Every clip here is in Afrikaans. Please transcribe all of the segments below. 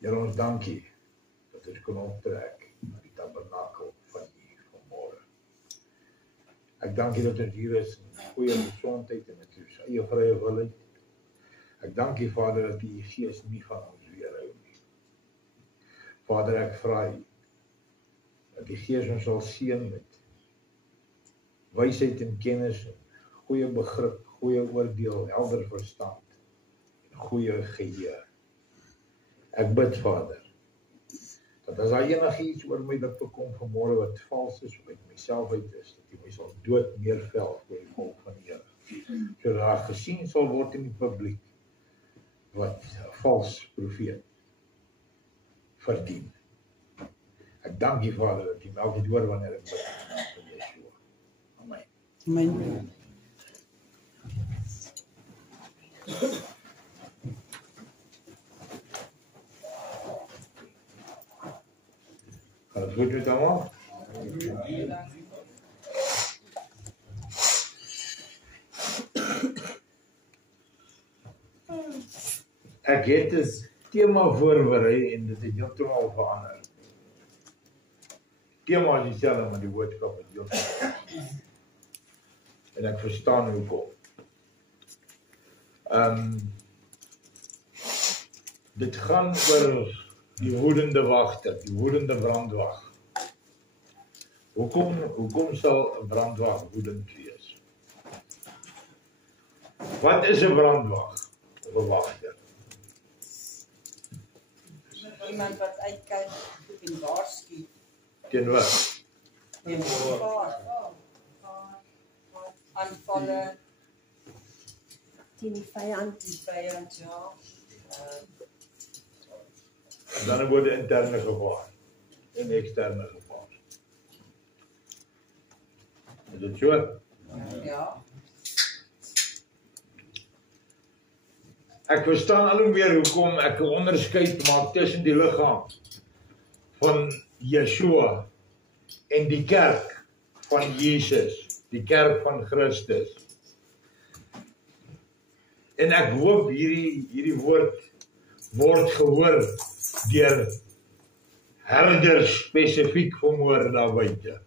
Here ons dankie dat ons kon optrek na die tabernakel van U vanmôre. Ek dank U dat ons hier is in goeie gesondheid en met U eie vrye wil uit. Ek dank U, Vader, dat U Gees nie van ons weerhou nie. Vader, ek vra U dat die Gees ons sal seën met wysheid en kennis, en goeie begrip, goeie oordeel, helder verstand en goeie geheue. Ek bid, Vader, dat as daar enigiets oor my dat bekom vanmôre wat vals is, of uit myself uit is, dat U my sal dood neervel voor die volk van die Here. Sodat daar gesien sal word in die publiek wat 'n vals profeet verdien. Ek dank U, Vader, dat U my altyd hoor wanneer ek bid in die naam van Yeshua. Amen. Amen. Gaat het goed met allemaal? Ek het 'n tema voorberei en dit het heeltemal verander. Tema is dieselfde, maar die boodskap is heeltemal. En ek verstaan hoekom. Dit gaan oor die woedende wagter, die woedende brandwag. Hoekom sal 'n brandwag woedend wees? Wat is 'n brandwag of 'n wagter? Iemand wat uitkyk en waarsku. Teen wat? Teen gevaar. Aanvalle. Teen die vyand, ja. Dan word interne gevaar en eksterne gevaar. Is dit so? Ja. Ek verstaan al hoe meer hoekom ek 'n onderskeid maak tussen die liggaam van Yeshua en die kerk van Jesus, die kerk van Christus. En ek hoop hierdie woord word gehoor deur herders spesifiek vanmôre daar buite.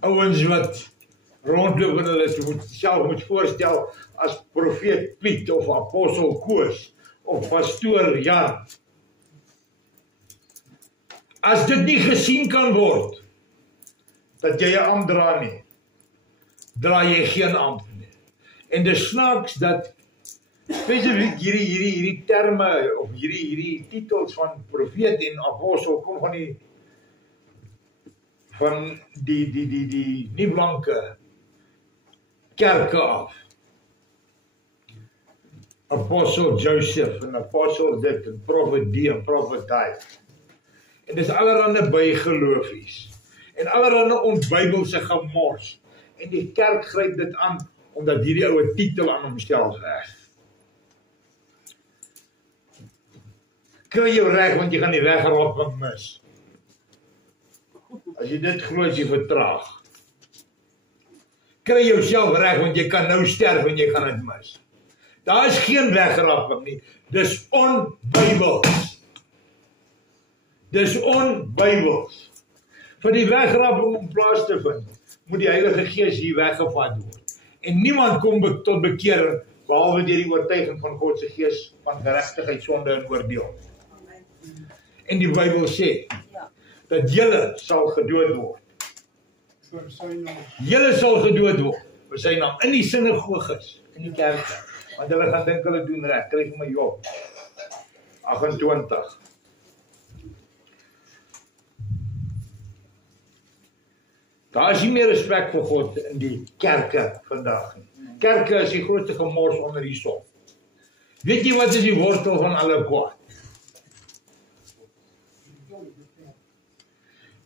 Ouens wat rondloop en hulle self moet voorstel as profeet Piet of apostel Koos of pastoor Jan. As dit nie gesien kan word dat jy 'n ampt dra nie, dra jy geen ampt nie. En dis snaaks dat spesifiek hierdie terme of hierdie titels van profeet en apostel kom van die nie blanke kerke af. Apostel Joseph en apostel dit en profet die en profet die. En dis allerhande bygeloofies en allerhande ontbybelse gemors. En die kerk gryp dit aan omdat hierdie ou 'n titel aan homself heg. Kry jou reg want jy gaan die wegrotting mis. As jy dit glo, as jy vertraag. Kry jouself reg want jy kan nou sterf en jy gaan dit mis. Daar is geen wegrapping nie. Dis onbybels. Dis onbybels. Vir die wegrapping om plaas te vind, moet die Heilige Gees hier weggevat word. En niemand kom tot bekering behalwe deur die oortuiging van God se Gees van geregtigheid, sonde en oordeel. En die Bybel sê dat julle sal gedood word. Julle sal gedood word vir sy naam in die sinagoges, in die kerke. Want hulle gaan dink hulle doen reg. Kry vir my Job 28. Daar is nie meer respek vir God in die kerke vandag nie. Kerke is die grootste gemors onder die son. Weet jy wat is die wortel van alle kwaad?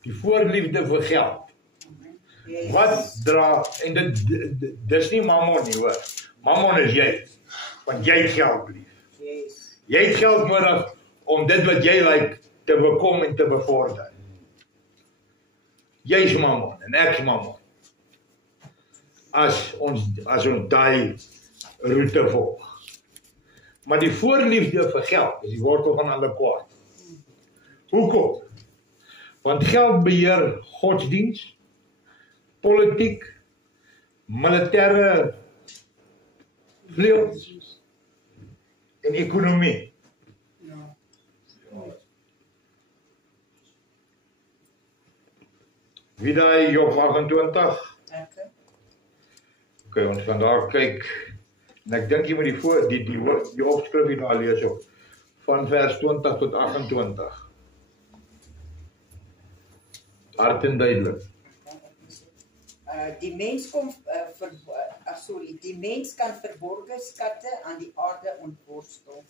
Die voorliefde vir geld. Wat dra, en dis nie mammon nie hoor. Mammon is jy, want jy het geld lief. Jy het geld nodig om dit wat jy like te bekom en te bevorder. Jy is mammon en ek is mammon. As ons daai roete volg. Maar die voorliefde vir geld is die wortel van alle kwaad. Hoekom? Want geld beheer godsdienst, politiek, militêre vleuels en ekonomie. Wie daai Job 28? Ok, ons gaan daar kyk. En ek dink jy moet die opskrif hier daar lees ook. Van vers 20 tot 28. Hard en duidelik. Die mens kan verborgde skatte aan die aarde ontborstel.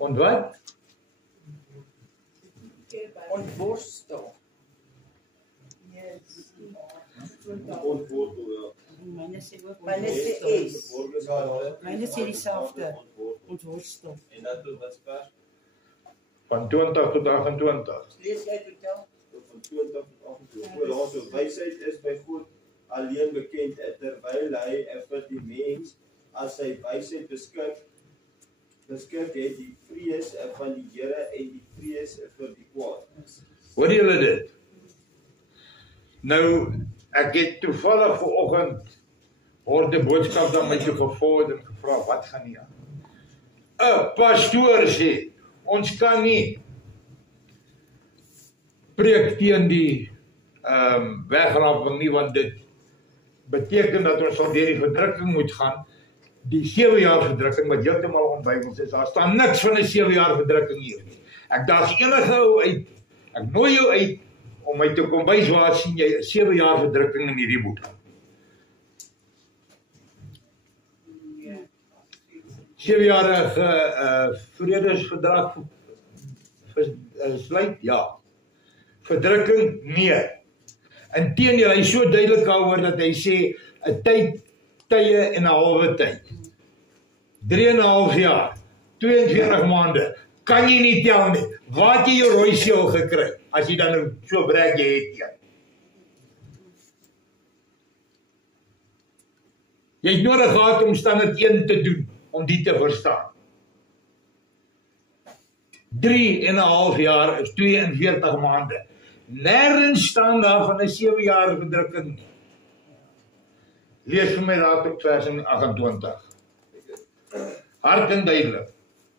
En wat? Ontborstel. Ontborstel, ja. Myne sê is. Myne sê dieselfde. Ontborstel. En dat wat vers? Van 20 tot 28. Lees jy dit dan? Van 20 tot 28. Daar so wysheid is by God alleen bekend, terwyl hy vir die mens as sy wysheid beskik het die vrees van die Here en die vrees vir die kwaad. Hoor julle dit? Nou, ek het toevallig vanoggend hoor die boodskap dan met jou gevoerd en gevra, wat gaan nie aan? 'n pastoor sê, ons kan nie preek teen die wegraping nie, want dit beteken dat ons sal deur die verdrukking moet gaan, die 7 jaar verdrukking wat heeltemal onbybels is. Daar staan niks van 'n 7 jaar verdrukking hier nie. Ek daag enige ou uit, ek nooi jou uit om my te kom wys waar sien jy 7 jaar verdrukking in hierdie boek. 7-jarige vredesverdrag sluit? Ja. Verdrukking? Nee. Inteendeel, hy is so duidelik daaroor dat hy sê 'n tye en 'n halwe tyd. 3,5 jaar, 42 maande, kan jy nie tel nie. Waar het jy jou rooi seël gekry? As jy dan nou so brek jy het teen. Jy het nodig gehad om standaard 1 te doen, om die te verstaan. 3,5 jaar is 42 maande. Nergens staan daar van 'n 7 jaar verdrukking nie. Lees vir my daar tot vers 28. Hard en duidelik.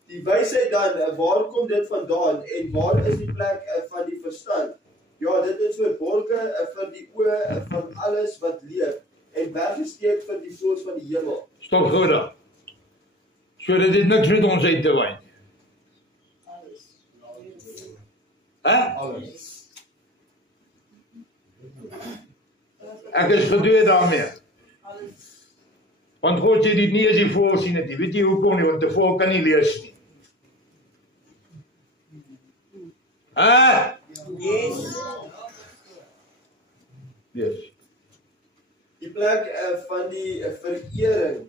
Die wysheid dan, waar kom dit vandaan en waar is die plek van die verstand? Ja, dit is verborge vir die oë van alles wat leef en weggesteek vir die voëls van die hemel. Stop gou daar. So dit het niks met ons uit te wyn. Alles. Ek is gedoe daarmee. Want God sê dit nie as die voël sien het nie. Weet jy hoekom nie? Want die voël kan nie lees nie. Yes. Die plek van die verering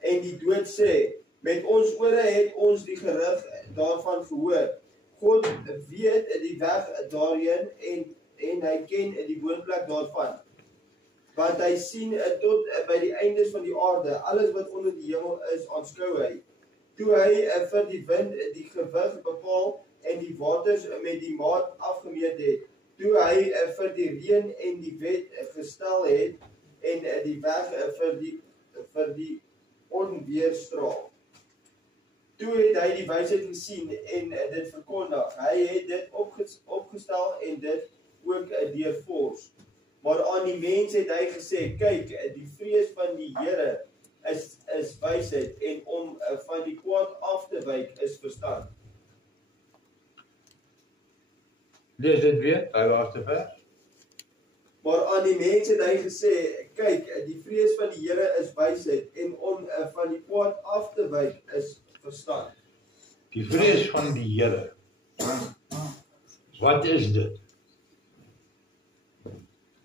en die dood sê, met ons ore het ons die gerig daarvan gehoor. God weet die weg daarheen en hy ken die woonplek daarvan. Want hy sien tot by die eindes van die aarde, alles wat onder die hemel is, aanskou hy. Toe hy vir die wind die gewig bepaal en die waters met die maat afgemeet het, toe hy vir die reën en die wet gestel het en die weg vir die onweerstraal. Toe het hy die wysheid gesien en dit verkondig. Hy het dit opgestel en dit ook deurvors. Maar aan die mens het hy gesê, kyk, die vrees van die Here is wysheid en om van die kwaad af te wyk is verstand. Lees dit weer, die laaste vers. Maar aan die mens het hy gesê, kyk, die vrees van die Here is wysheid en om van die kwaad af te wyk is verstand. Die vrees van die Here. Wat is dit?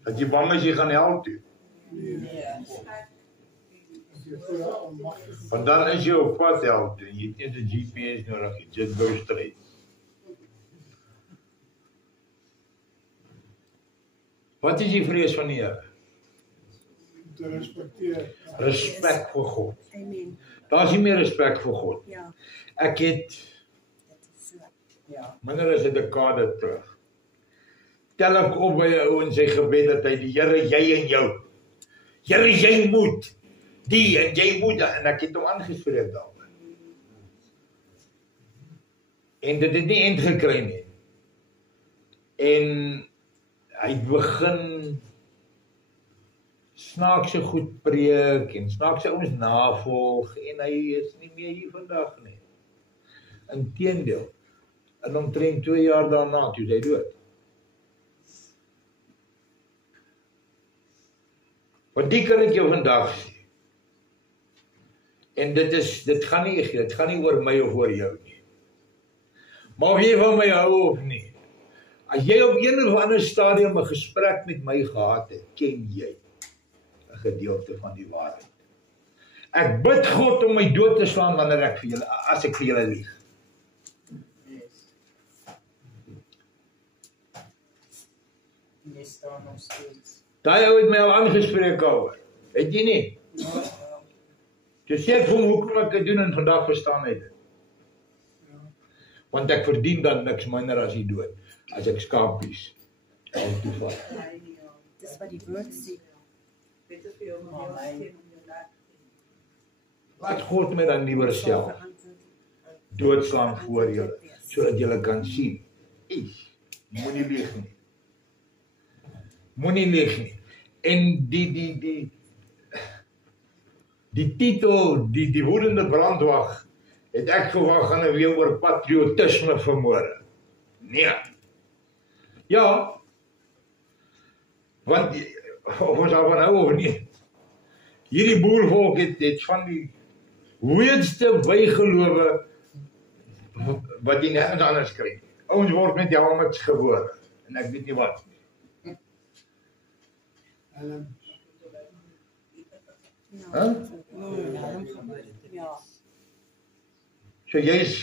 Dat jy bang is jy gaan hel toe. Want dan is jy op pad hel toe. Jy het net 'n GPS nodig, jy just go straight. Wat is die vrees van die Here? Te respekteer. Respek vir God. Amen. Daar's nie meer respek vir God. Ja. Ek het Ja. minder as 'n dekade terug. Tel ek op by 'n ou in sy gebed dat hy die Here, jy en jou. Here, jy moet die en jy moet dat, en ek het hom aangespreek daaroor. En dit het nie eind gekry nie. En hy begin snaakse goed preek en snaakse ouens navolg en hy is nie meer hier vandag nie. Inteendeel, in omtrent 2 jaar daarna toe is hy dood. Want die kan ek jou vandag sê. En dit gaan nie oor my of oor jou nie. Maar of jy van my hou of nie, as jy op een of ander stadium 'n gesprek met my gehad het, ken jy 'n gedeelte van die waarheid. Ek bid God om my dood te slaan wanneer ek vir julle, as ek vir julle lieg. Yes. Jy staan nog steeds. Daai ou het my al aangespreek oor. Het jy nie? Dis sê vir hom hoekom ek dit doen en vandag verstaan hy dit. Want ek verdien dan niks minder as die dood, as ek skapies al toeval. Dis wat die woord sê. Laat God my dan liewer self doodslaan voor julle, sodat julle kan sien. Moenie lieg nie. Moenie lieg nie. En die titel, die woedende brandwag, het ek gewag gaan weer oor patriotisme vermoorde. Nee. Ja. Want, of ons daarvan hou of nie, hierdie boervolk het van die weetste bygelowe wat jy nergens anders kry. Ouens word met helmets gebore, en ek weet nie wat. So jy's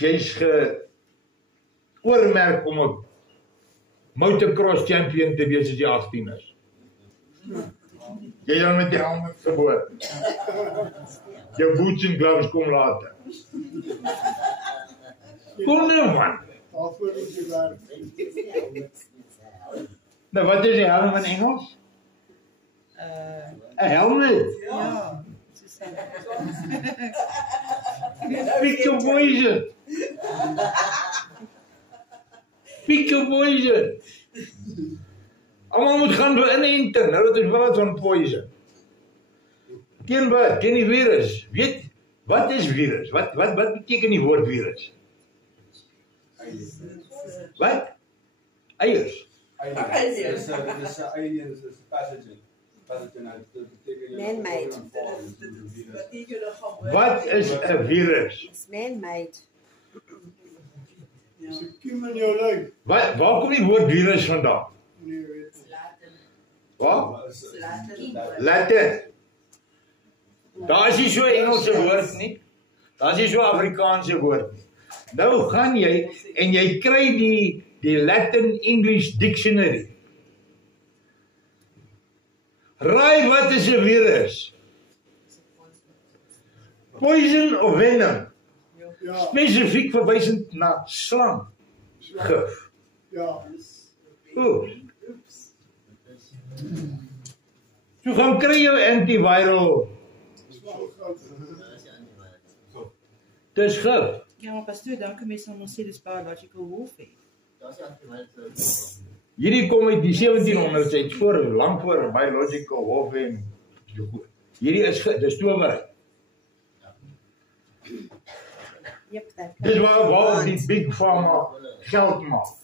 geoormerk om 'n motocross champion te wees as jy 18 is. Jy dan met die helmet gebore. Jou boots en gloves kom later. Kom nou man. Waarvoor moet jy werk? Nou wat is die helm in Engels? 'n helmet. Ja. So sê Pick your poison. Pick your poison. Almal moet gaan vir inenting. Nou dat ons praat van poison. Teen wat? Teen die virus. Weet, wat is virus? Wat beteken die woord virus? Wat? Eiers. Dis 'n alien, dis 'n pathogen. Man-made. Wat is 'n virus? It's man-made. Dis 'n kiem in jou lyf. Waar kom die woord virus vandaan? Nee, weet nie. Waar? Latin. Daar is nie so 'n Engelse woord nie. Daar is nie so 'n Afrikaanse woord nie. Nou gaan jy en jy kry die Latin English Dictionary. Raai wat is 'n virus? Poison of venom. Ja, Spesifiek verwysend na slang. Gif. ja. Oeps. So gaan kry jou antiviral. Dis gif. Ja, maar pastoor, dan kan mense ons sê dis biological warfare. Hierdie kom uit die 1700s, het lank voor biological warfare. Hierdie dis towerry. Yep, that. Dis waar die big pharma geld maak.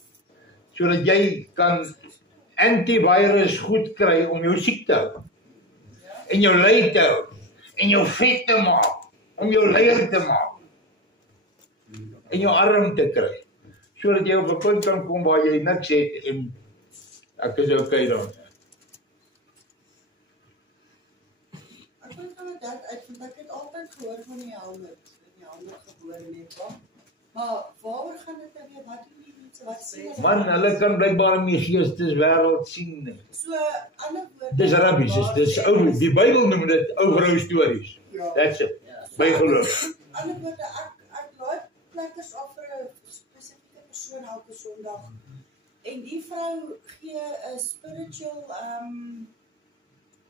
Sodat jy kan antivirus goed kry om jou siek te hou. En jou lei te hou. En jou vet te maak. Om jou leier te maak. En jou arm te kry. Sodat jy op 'n punt kan kom waar jy niks het en ek is okay dan. Ek wil van dit uitvind, ek het altyd gehoor van die helmet gebore net van. Maar waaroor gaan dit nou weer? Wat doen die mense? Wat sien hulle? Man, hulle kan blykbaar in die geesteswêreld sien. So, ander woorde. Dis rabbies, dis ou, die Bybel noem dit ou vrou stories. Ja. That's it. bygeloof. Ander woorde, ek laai plakkers af vir 'n spesifieke persoon elke Sondag. En die vrou gee 'n spiritual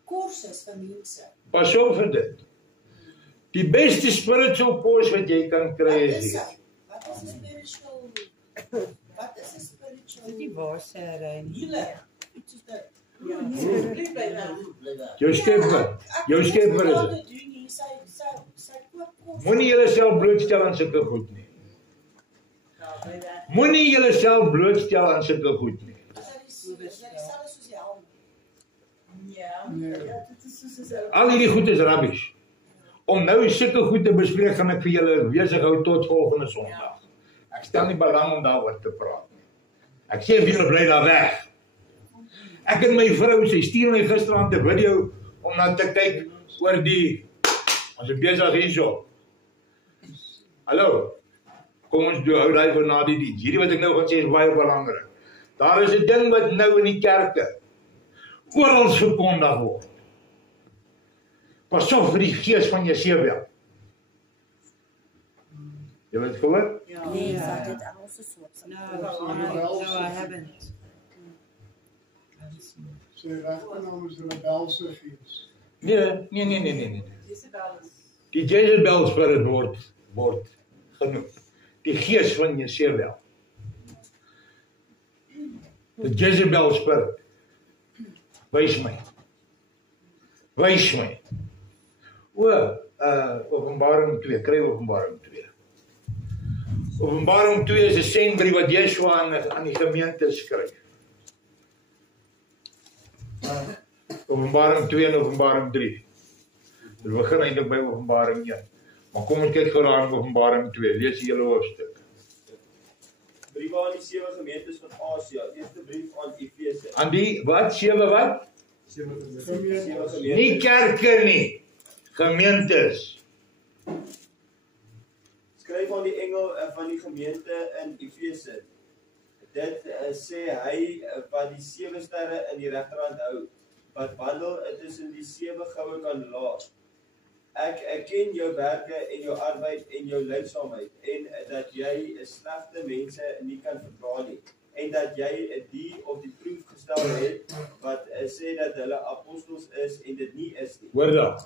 kursus vir mense. Pas op vir dit. Die beste spiritual course wat jy kan kry Wat is is hier. hy? Wat is 'n spiritual? Wat is 'n spiritual? Dit die waarse rein. Healer. Iets is dit. Jou skepper. Jou skepper is dit. Sy koop kos. Moenie julleself blootstel aan sulke goed nie. Moenie julleself blootstel aan sulke goed nie. Is dit dieselfde soos die helm? Al hierdie goed is rubbish. Om nou sulke goed te bespreek gaan ek vir julle besig hou tot volgende Sondag. Ek stel nie belang om daaroor te praat nie. Ek sê vir julle bly daar weg. Ek en my vrou, sy stuur my gisteraand 'n video om na te kyk oor die ons is besig hierso. Hallo. Kom ons hou daai vir na die diens. Hierdie wat ek nou gaan sê is baie belangrik. Daar is 'n ding wat nou in die kerke oral verkondig word. Pas op vir die gees van Jezebel. Jy het gehoor? Nee, dat dit Engelse soort. No, I haven't. Sy regte naam is rebelse gees. Nee. Die Jezebel spirit word genoem. Die gees van Jezebel. Die Jezebel spirit. Wys my. Openbaring 2, kry Openbaring 2. Openbaring 2 is 'n sendbrief wat Yeshua aan die gemeente skryf. Openbaring 2 en Openbaring 3. Dit begin eintlik by Openbaring 1. Maar kom ons kyk gou na Openbaring 2. Lees die hele hoofstuk. Brief aan die 7 gemeentes van Asia. Eerste brief aan Efese. Aan die wat? 7 wat? 7 Nie gemeentes. kerke nie. Gemeentes. Skryf aan die engel van die gemeente in Efese. Dit sê hy wat die 7 sterre in die regterhand hou, wat wandel tussen die 7 goue kandelaars. Ek ken jou werke en jou arbeid en jou lydsaamheid en dat jy slegte mense nie kan verdra nie en dat jy die op die proef gestel het wat sê dat hulle apostels is en dit nie is nie. Hoor dan.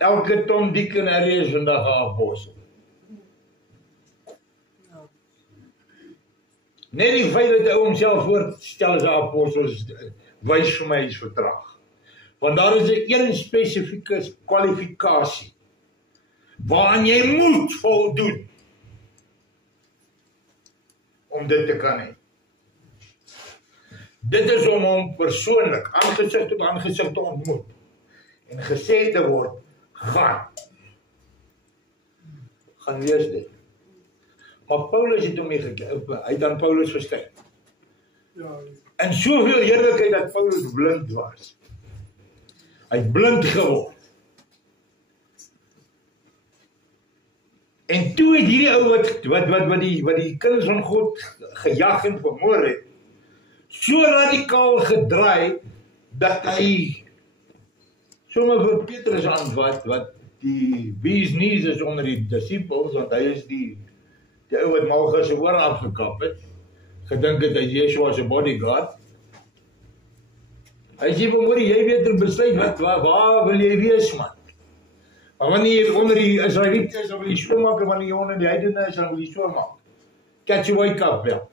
Elke Tom, Dick en Harry is vandag 'n apostel. Net die feit dat hy homself voorstel as 'n apostel wys vir my is vertraag. Want daar is 'n een spesifieke kwalifikasie waaraan jy moet voldoen om dit te kan hê. Dit is om hom persoonlik aangesig tot aangesig te ontmoet en gesê te word, gaan lees dit. Maar Paulus het hom nie gekry, hy het aan Paulus verskyn. Ja, En soveel heerlikheid dat Paulus blind was. Hy het blind geword. En toe het hierdie ou wat die kinders van God gejag en vermoor het, so radikaal gedraai dat hy sommer vir Petrus aanvat wat die bees knees is onder die disciples, want hy is die ou wat Malchus se oor afgekap het, gedink het hy Yeshua se bodyguard. Hy sê, maar jy weet besluit waar wil jy wees, man? Maar wanneer jy onder die Israeliete is, dan wil jy so maak, en wanneer jy onder die heidene is, dan wil jy so maak. Catch your wake up, wel.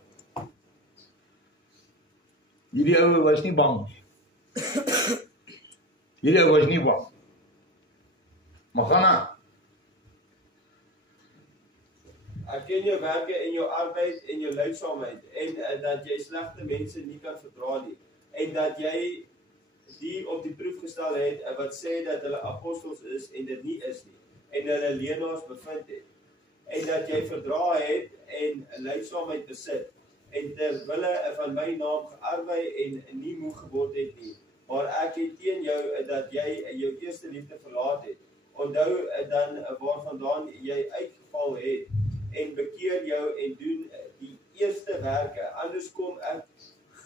Hierdie ou was nie bang nie. Hierdie ou was nie bang. Maar gaan aan. Ek ken jou werke en jou arbeid en jou lydsaamheid en dat jy slegte mense nie kan verdra nie en dat jy die op die proef gestel het wat sê dat hulle apostels is en dit nie is nie en hulle leenaars bevind het en dat jy verdra het en lydsaamheid besit en ter wille van my naam gearbei en nie moeg geword het nie, maar ek het teen jou dat jy jou eerste liefde verlaat het. Onthou dan waarvandaan jy uitgeval het en bekeer jou en doen die eerste werke, anders kom ek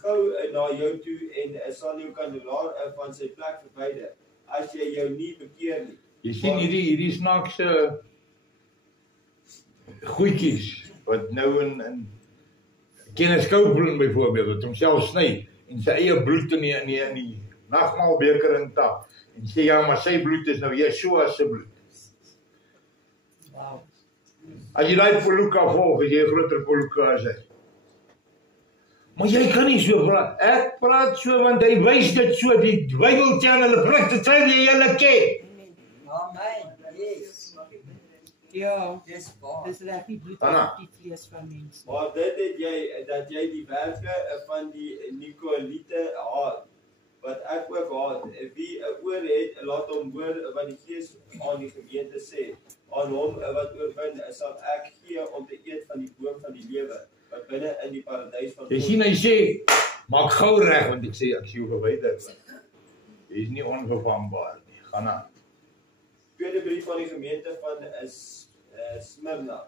gou na jou toe en sal jou kandelaar van sy plek verwyder, as jy jou nie bekeer nie. Jy sien hierdie snaakse goedjies wat nou in Kenneth Copeland byvoorbeeld wat homself sny en sy eie bloed in die nagmaalbeker in tap en sê ja, maar sy bloed is nou Yeshua se bloed. Wow. As jy daai Poluka volg, is jy 'n groter Poluka as hy. Maar jy kan nie so praat. Ek praat so want hy wys dit so, die Bybel hulle prik dit sy die julle ken. Amen. Yes. Ja, Dis waar. dis reg nie bloed Anna. op die vlees van mense. Maar dit het dat jy die werke van die Nikolaïte haat, wat ek ook haat. Wie 'n oor het, laat hom hoor wat die Gees aan die gemeente sê. Aan hom wat oorwin, sal ek gee om te eet van die boom van die lewe, wat binne in die paradys van Jy sien hy sê, maak gou reg want ek sê ek sien jou verwyder. Jy is nie onvervangbaar nie. Gaan aan. Tweede brief van die gemeente van Smyrna.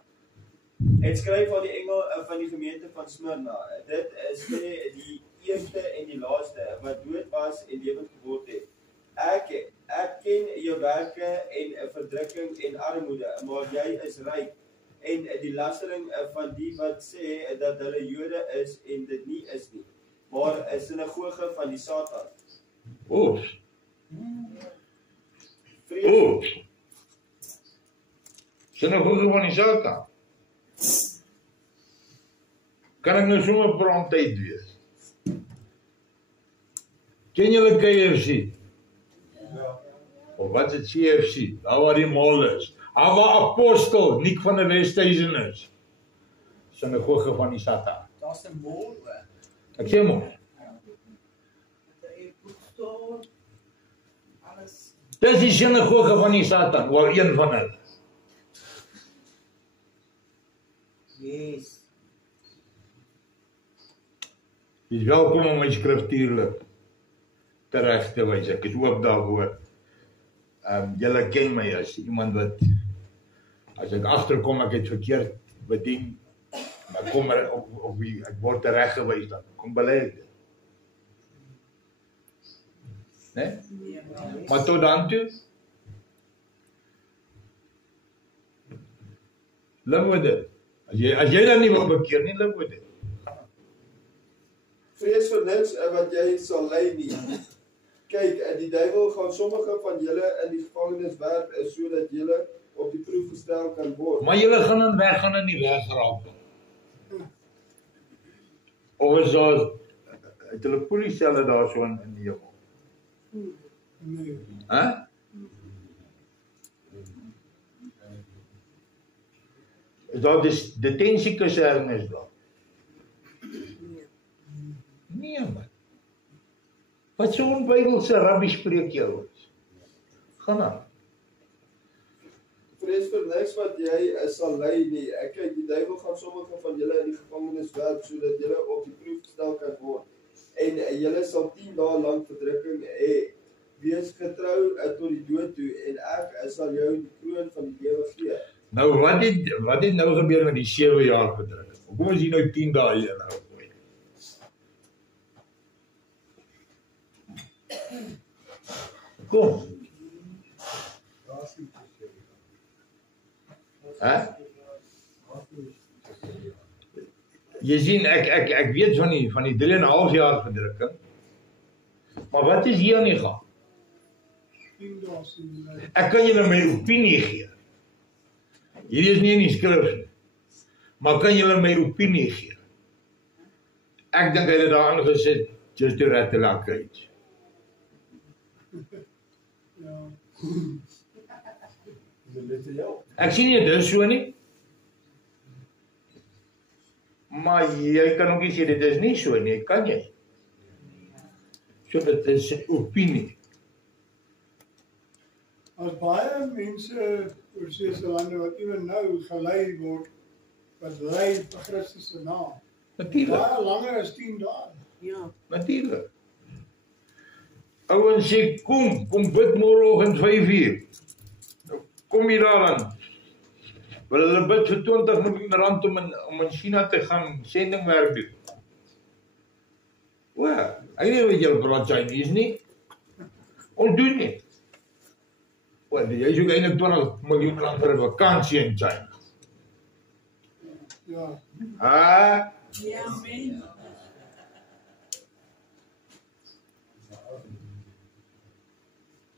Het skryf van die engel van die gemeente van Smyrna. Dit is die eerste en die laaste wat dood was en lewend geword het. Ek ken jou werke en verdrukking en armoede, maar jy is ryk. En die lastering van die wat sê dat hulle Jode is en dit nie is nie, maar 'n sinagoge van die Satan. Oef. Vrees, Sinagoge van die Satan. Kan ek nou sommer promptheid wees? Ken julle KFC? Of wat is CFC? Daar waar die mall is. Daar waar apostel, Nick van der Westhuizen is. Sinagoge van die Satan. Daar's 'n mol ook. Ek sê mos. Alles. Dis die sinagoge van die Satan, waar een van hulle. Yes. Jy is welkom om my skriftuurlik tereg te wys. Ek is oop daarvoor. Julle ken my as iemand wat, as ek agterkom ek het verkeerd bedien, maar kom op ek word tereggewys dan, kom bely ek dit. Nee? Maar tot dan toe, lim met dit. As jy dan nie wil bekeer nie, lim met dit. vrees vir niks wat jy sal ly nie. Kyk, die duiwel gaan sommige van julle in die gevangenis werp, sodat julle op die proef gestel kan word. Maar julle gaan dan weggaan en nie wegraap nie. Of is daar, het hulle poliescelle daar so in die hemel? Nee. Hè? Is daar detentiekazernes daar? Nee man. Wat so onbybelse rabbi spreek jy ons? Gaan aan. Vrees vir niks wat jy sal ly nie. Kyk, die duiwel gaan sommige van julle in die gevangenis werp, sodat julle op die proef gestel kan word. En julle sal 10 dae lank verdrukking hê. Wees getrou tot die dood toe, en ek sal jou die kroon van die lewe gee. Nou wat het nou gebeur met die 7 jaar verdrukking? Hoekom is jy nou 10 dae hier nou? Kom. Hè? Jy sien, ek weet van die 3,5 jaar verdrukking. Maar wat is hier aan die gang? Ek kan julle my opinie gee. Hierdie is nie in die skrif nie. Maar kan julle my opinie gee? Ek dink hy het daar aangesit just to rattle our cage. Ja. Ek sien nie dis so nie. Maar jy kan ook nie sê dit is nie so nie, kan jy? So dit is 'n opinie. As baie mense oor see se lande wat ewen nou gelei word, wat lei vir Christus se naam. Natuurlik, Baie langer as 10 dae. Ja. natuurlik. Ouens sê kom bid môreoggend 5:00. Kom hier daaraan. Wil hulle bid vir 20 miljoen rand om in China te gaan sendingwerk doen. O, ek weet jy praat Chinese nie. Ons doen nie. Want jy soek eintlik 20 miljoen rand vir 'n vakansie in China. Ja. Ah, Ja, men.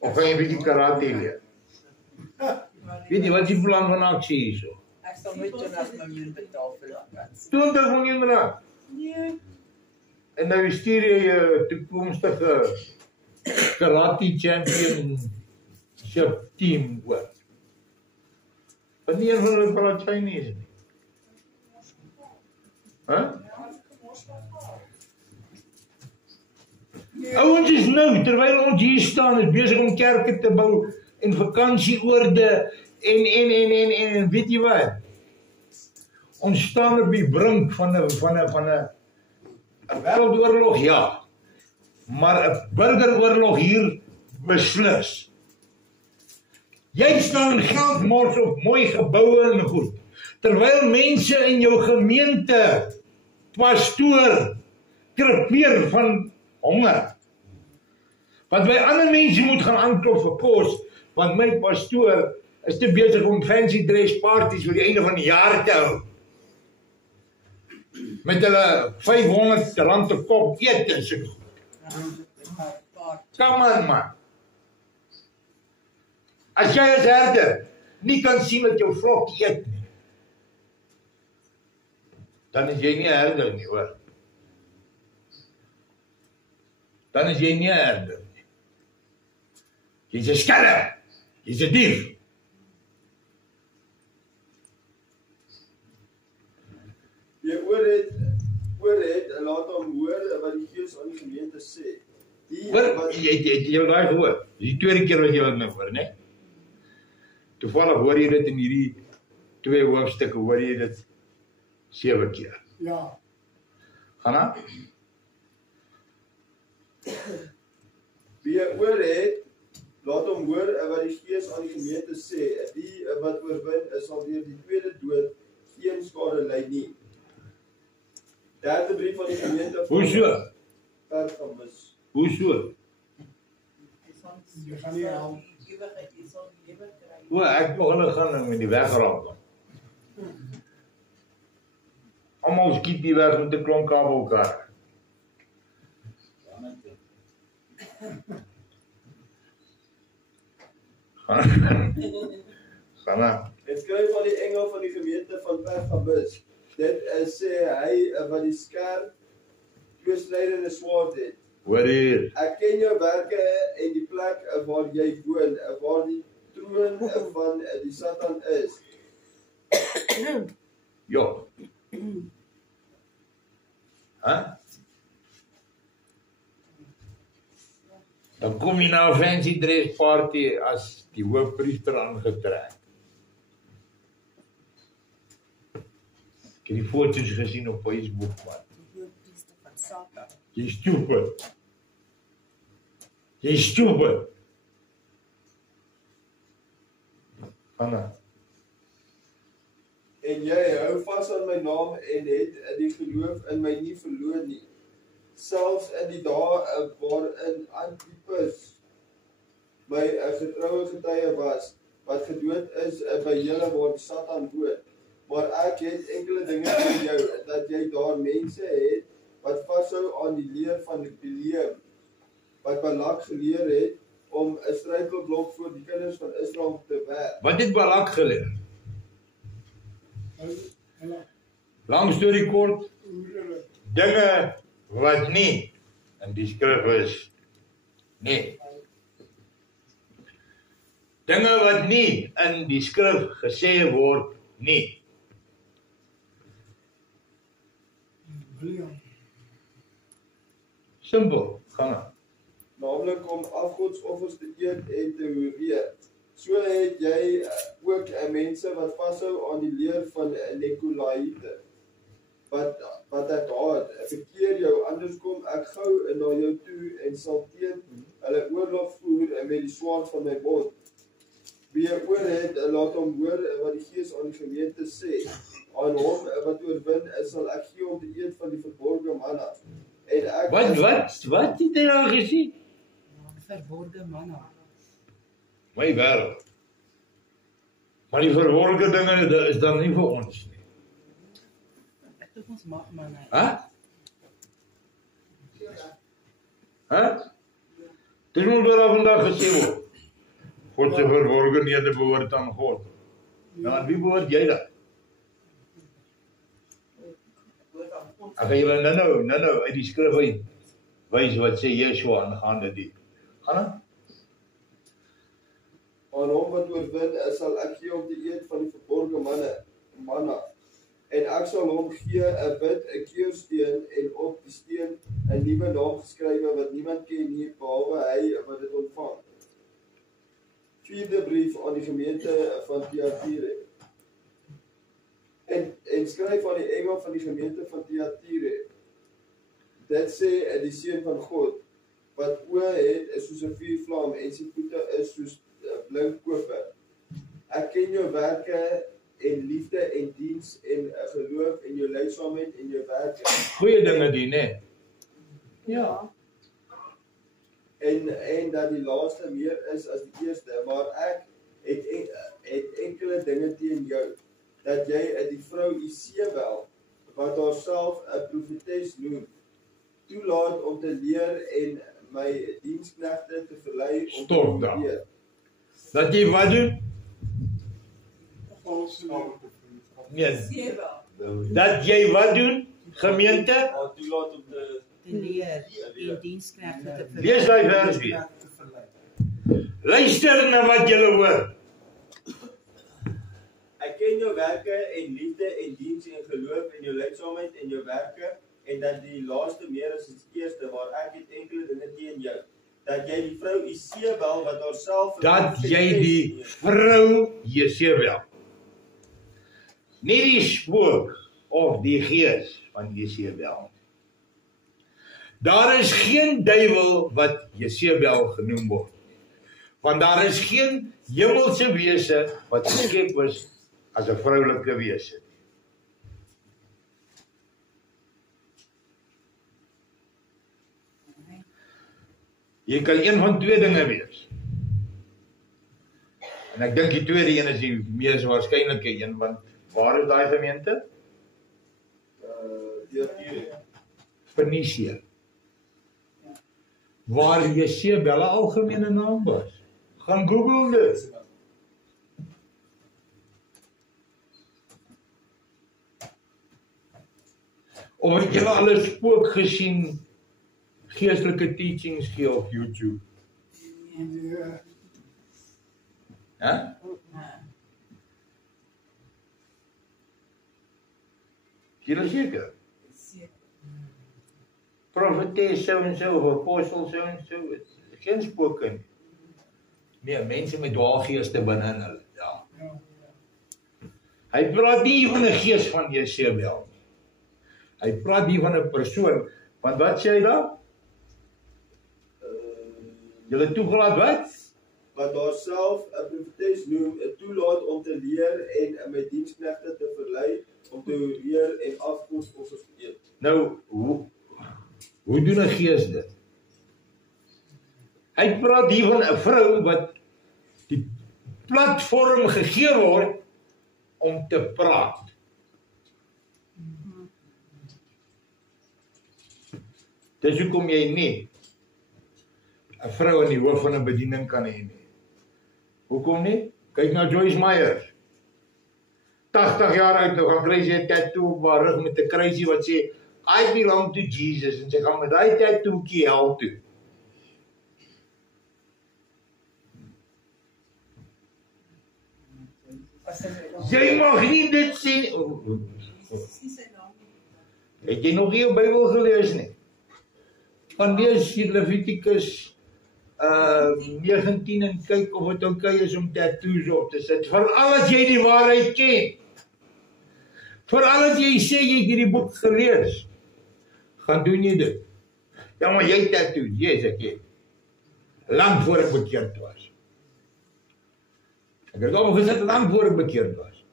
of gaan jy 'n bietjie karate leer? Weet jy wat is die plan van aksie hierso? Ek sal nooit 20 miljoen betaal vir vakansie. 20 miljoen rand. Nee. En nou stuur jy 'n toekomstige karate championship team oor. Want nie een van hulle praat Chinese nie. Ouens is nou, terwyl ons hier staan, is besig om kerke te bou en vakansieoorde en weet jy wat? Ons staan op die brink van 'n wêreldoorlog, ja. Maar 'n burgeroorlog hier beslis. Jy staan geld mors op mooi geboue en goed. Terwyl mense in jou gemeente, pastoor, krepeer van honger. Want by ander mense moet gaan aanklop vir kos, want my pastoor is te besig om fancy dress parties vir die einde van die jaar te hou. Met hulle R500 'n kop eet en so. Come on, man. As jy as herder nie kan sien wat jou flok eet nie, dan is jy nie 'n herder nie, hoor. Dan is jy nie 'n herder nie. Jy's 'n skelm. Jy's 'n dief. Jy oor het, laat hom hoor wat die Gees aan die gemeente sê. Hoor, jy daai gehoor. Dis die tweede keer wat jy dit nou hoor, né? Toevallig hoor jy dit in hierdie 2 hoofstukke, hoor jy dit 7 keer. Ja. Gaan aan? Wie oor het, laat hom hoor wat die Gees aan die gemeente sê. Die wat oorwin is sal deur die tweede dood geen skade ly nie. Derde brief van die gemeente van Hoeso? Pergamus. Hoeso? Jy gaan nie help. O, ek wil hulle gaan met die wegraak. Almal skiet die weg met 'n klomp kabelkarre. Gaan aan. Het skryf van die engel van die gemeente van Pergamus. Dit is sê hy wat die skerp tweesnydende swaard het. Hoor hier. Ek ken jou werke en die plek waar jy woon, waar die troon van die Satan is. Jo. Dan kom jy na 'n fancy dress party as die hoofpriester aangetrek. Ek het die foto's gesien op Facebook, man. Jy's stupid. Jy's stupid. Anna. En jy hou vas aan my naam en het die geloof in my nie verloor nie. Selfs in die dae waarin Antipas my getroue getuie was, wat gedood is by julle waar Satan woon. Maar ek het enkele dinge vir jou, dat jy daar mense het wat vashou aan die leer van die Bileam, wat Balak geleer het om 'n struikelblok voor die kinders van Israel te werp. Wat het Balak geleer? Hulle Lang storie kort, dinge wat nie in die skrif is nie. Dinge wat nie in die skrif gesê word nie. William. Simpel, gaan aan. Naamlik om afgodsoffers te eet en te hoereer. So het jy ook mense wat vashou aan die leer van Nikolaïte. Wat ek haat, verkeer jou, anders kom ek gou na jou toe en sal teen hulle oorlog voer met die swaard van my bond. Wie oor het, laat hom hoor wat die Gees aan die gemeente sê. Aan hom wat oorwin is, sal ek gee om te eet van die verborgde manna. En ek Wat het jy daar gesien? Verborgen manna. My wêreld. Maar die verworke dinge is dan nie vir ons nie. Ek dink ons mag maar nie. Hæ? Hæ? Dis moet daar vandag gesê word. God se verworgenhede behoort aan God. Nou, aan wie behoort jy dat? Ek gaan julle nou uit die skrif uit wys wat sê Yeshua aangaande die. Gaan dan? Aan hom wat oorwin, sal ek gee om te eet van die verborge manna. En ek sal hom gee 'n wit, 'n keursteen en op die steen 'n nuwe naam geskrywe wat niemand ken nie behalwe hy wat dit ontvang. Vierde brief aan die gemeente van Thyatira. En skryf aan die engel van die gemeente van Thyatira. Dit sê die seun van God wat oë het is soos 'n vuurvlam en sy voete is soos blink koper. Ek ken jou werke en liefde en diens en geloof en jou lydsaamheid en jou werke. Goeie dinge die, né? Ja. En dat die laaste meer is as die eerste, maar ek het enkele dinge teen jou, dat jy die vrou Isebel, wat haarself 'n profetes noem, toelaat om te leer en my diensknegte te verlei om Stop te dan. leer. Dat jy wat doen? Nee. Dat jy wat doen, gemeente? Toelaat om te Te leer en diensknegte te verlei. Lees daai vers weer. Luister na wat jy hoor. Ek ken jou werke en liefde en diens en geloof en jou lydsaamheid en jou werke en dat die laaste meer is as die eerste, maar ek het enkele dinge teen jou. Dat jy die vrou Isebel wat haarself Dat jy die vrou Jezebel, nie die spook of die gees van Jezebel. Daar is geen duiwel wat Jezebel genoem word. Want daar is geen hemelse wese wat geskep is as 'n vroulike wese. Jy kan een van twee dinge wees. En ek dink die tweede een is die mees waarskynlike een, want waar is daai gemeente? Thyatira. Fenisië. Waar Jezebel 'n algemene naam was. Gaan Google dit. Of het julle al 'n spook gesien, geestelike teachings gee op YouTube? Ja. Hè? Julle seker? Profetes so en so, of apostel so en so, geen spooke nie. Nee, mense met dwaalgeeste binne in hulle, ja. Hy praat nie van 'n gees van Jezebel nie. Hy praat nie van 'n persoon, want wat sê hy daar? Julle toegelaat wat? Wat haarself 'n profetes noem, toelaat om te leer en my diensknegte te verlei om te leer en afkoskosse te eet. Nou, hoe doen 'n gees dit? Hy praat hier van 'n vrou wat die platform gegee word om te praat. Dis hoekom jy nie 'n vrou in die hoof van 'n bediening kan hê nie. Hoekom nie? Kyk na Joyce Meyer. 80 jaar oud, nou gaan kry sy 'n tattoo op haar rug met 'n kruisie wat sê I belong to Jesus, en sy gaan met daai tattookie hel toe. Jy mag nie dit sê nie. Het jy nog nie jou Bybel gelees nie? Gaan lees Levitikus 19 en kyk of dit oukei is om tattoos op te sit. Veral as jy die waarheid ken. Veral as jy sê jy het hierdie boek gelees. Gaan doen jy dit. Ja, maar jy tattoos, yes, ek het. Lang voor ek bekeerd was. Ek het al gesit lang voor ek bekeerd was.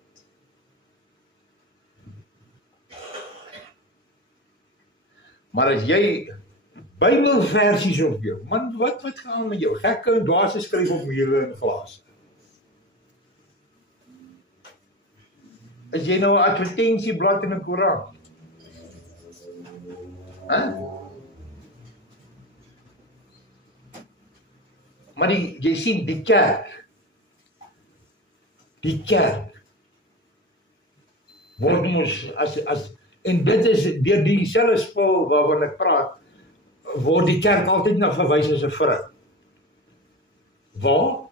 Maar as jy Bybelversies op jou, man, wat gaan met jou? Gekke en dwaase skryf op mure en glase. Is jy nou 'n advertensieblad in 'n koerant? Maar jy sien die kerk word ons as en dit is deur dieselfde spul waarvan ek praat, word die kerk altyd na verwys as 'n vrou. Waar?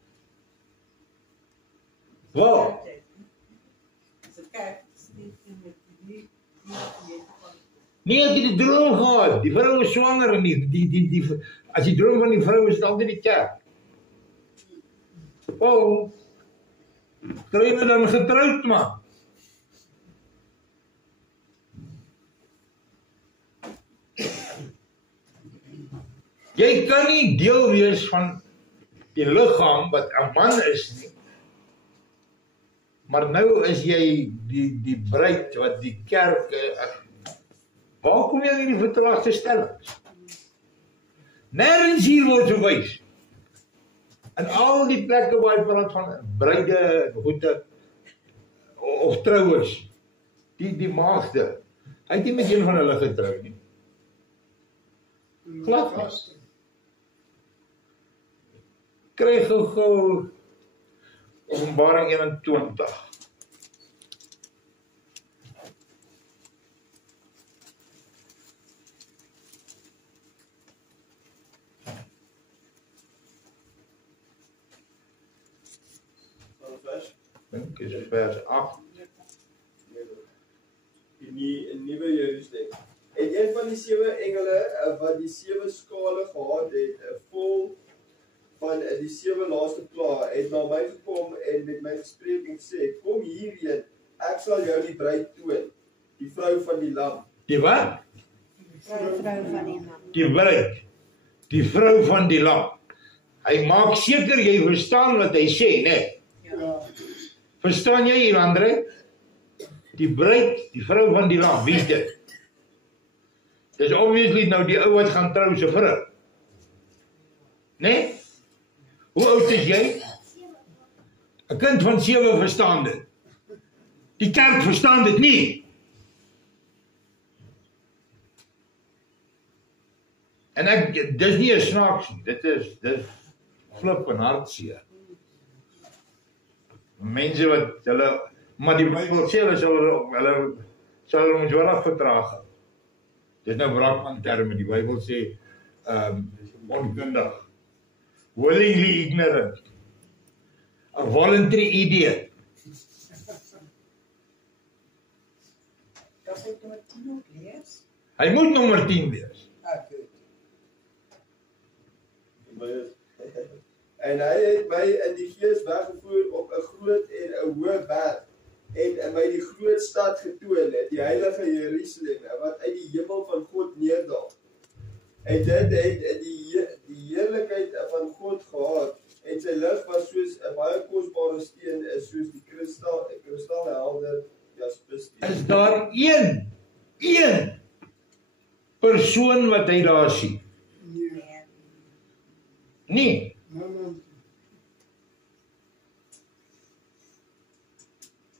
Nee, ek het die droom gehad. Die vrou is swanger en as die droom van die vrou is dit altyd die kerk. Kry jy dan getroud, man? Jy kan nie deel wees van die liggaam wat 'n man is nie. Maar nou is jy die bruid wat die kerk waar kom jy in die vertraagde stellings? Nergens hier word verwys. En al die plekke waar jy praat van bruide, goede of trouers, die maagde, hy het nie met een van hulle getrou nie. Glad nie. Kry gou Openbaring 21. Dink is vers 8. In Nuwe Jerusalem. En een van die 7 engele wat die 7 skale gehad het, vol van die 7 laaste plae, het na my gekom en met my gespreek en sê, kom hierheen, ek sal jou die bruid toon, die vrou van die lam. Die wat? Die vrou van die lam. Die bruid, die vrou van die lam. Hy maak seker jy verstaan wat hy sê, né? Ja. Verstaan jy hier, Andre? Die bruid, die vrou van die lam, wie is dit? Dis obviously nou die ou wat gaan trou se vrou. Né? Hoe oud is jy? 'n Kind van 7 verstaan dit. Die kerk verstaan dit nie. En dis nie 'n snaaks nie. Dis flip en hartseer. Mense wat maar die Bybel sê hulle sal ons wel afvertraag. Dit is nou Brakman terme, die Bybel sê onkundig, willingly ignorant, a voluntary idiot. Kan jy nommer 10 ook lees? Hy moet nommer 10 wees. Goed. En hy het my in die gees weggevoer op 'n groot en 'n hoë berg en my die groot stad getoon, die heilige Jerusalem, wat uit die hemel van God neerdal. En dit het die heerlikheid van God gehad en sy lig was soos 'n baie kosbare steen, soos die kristalhelder jaspissteen. Is daar een persoon wat hy daar sien? Nee. Nee. Nou.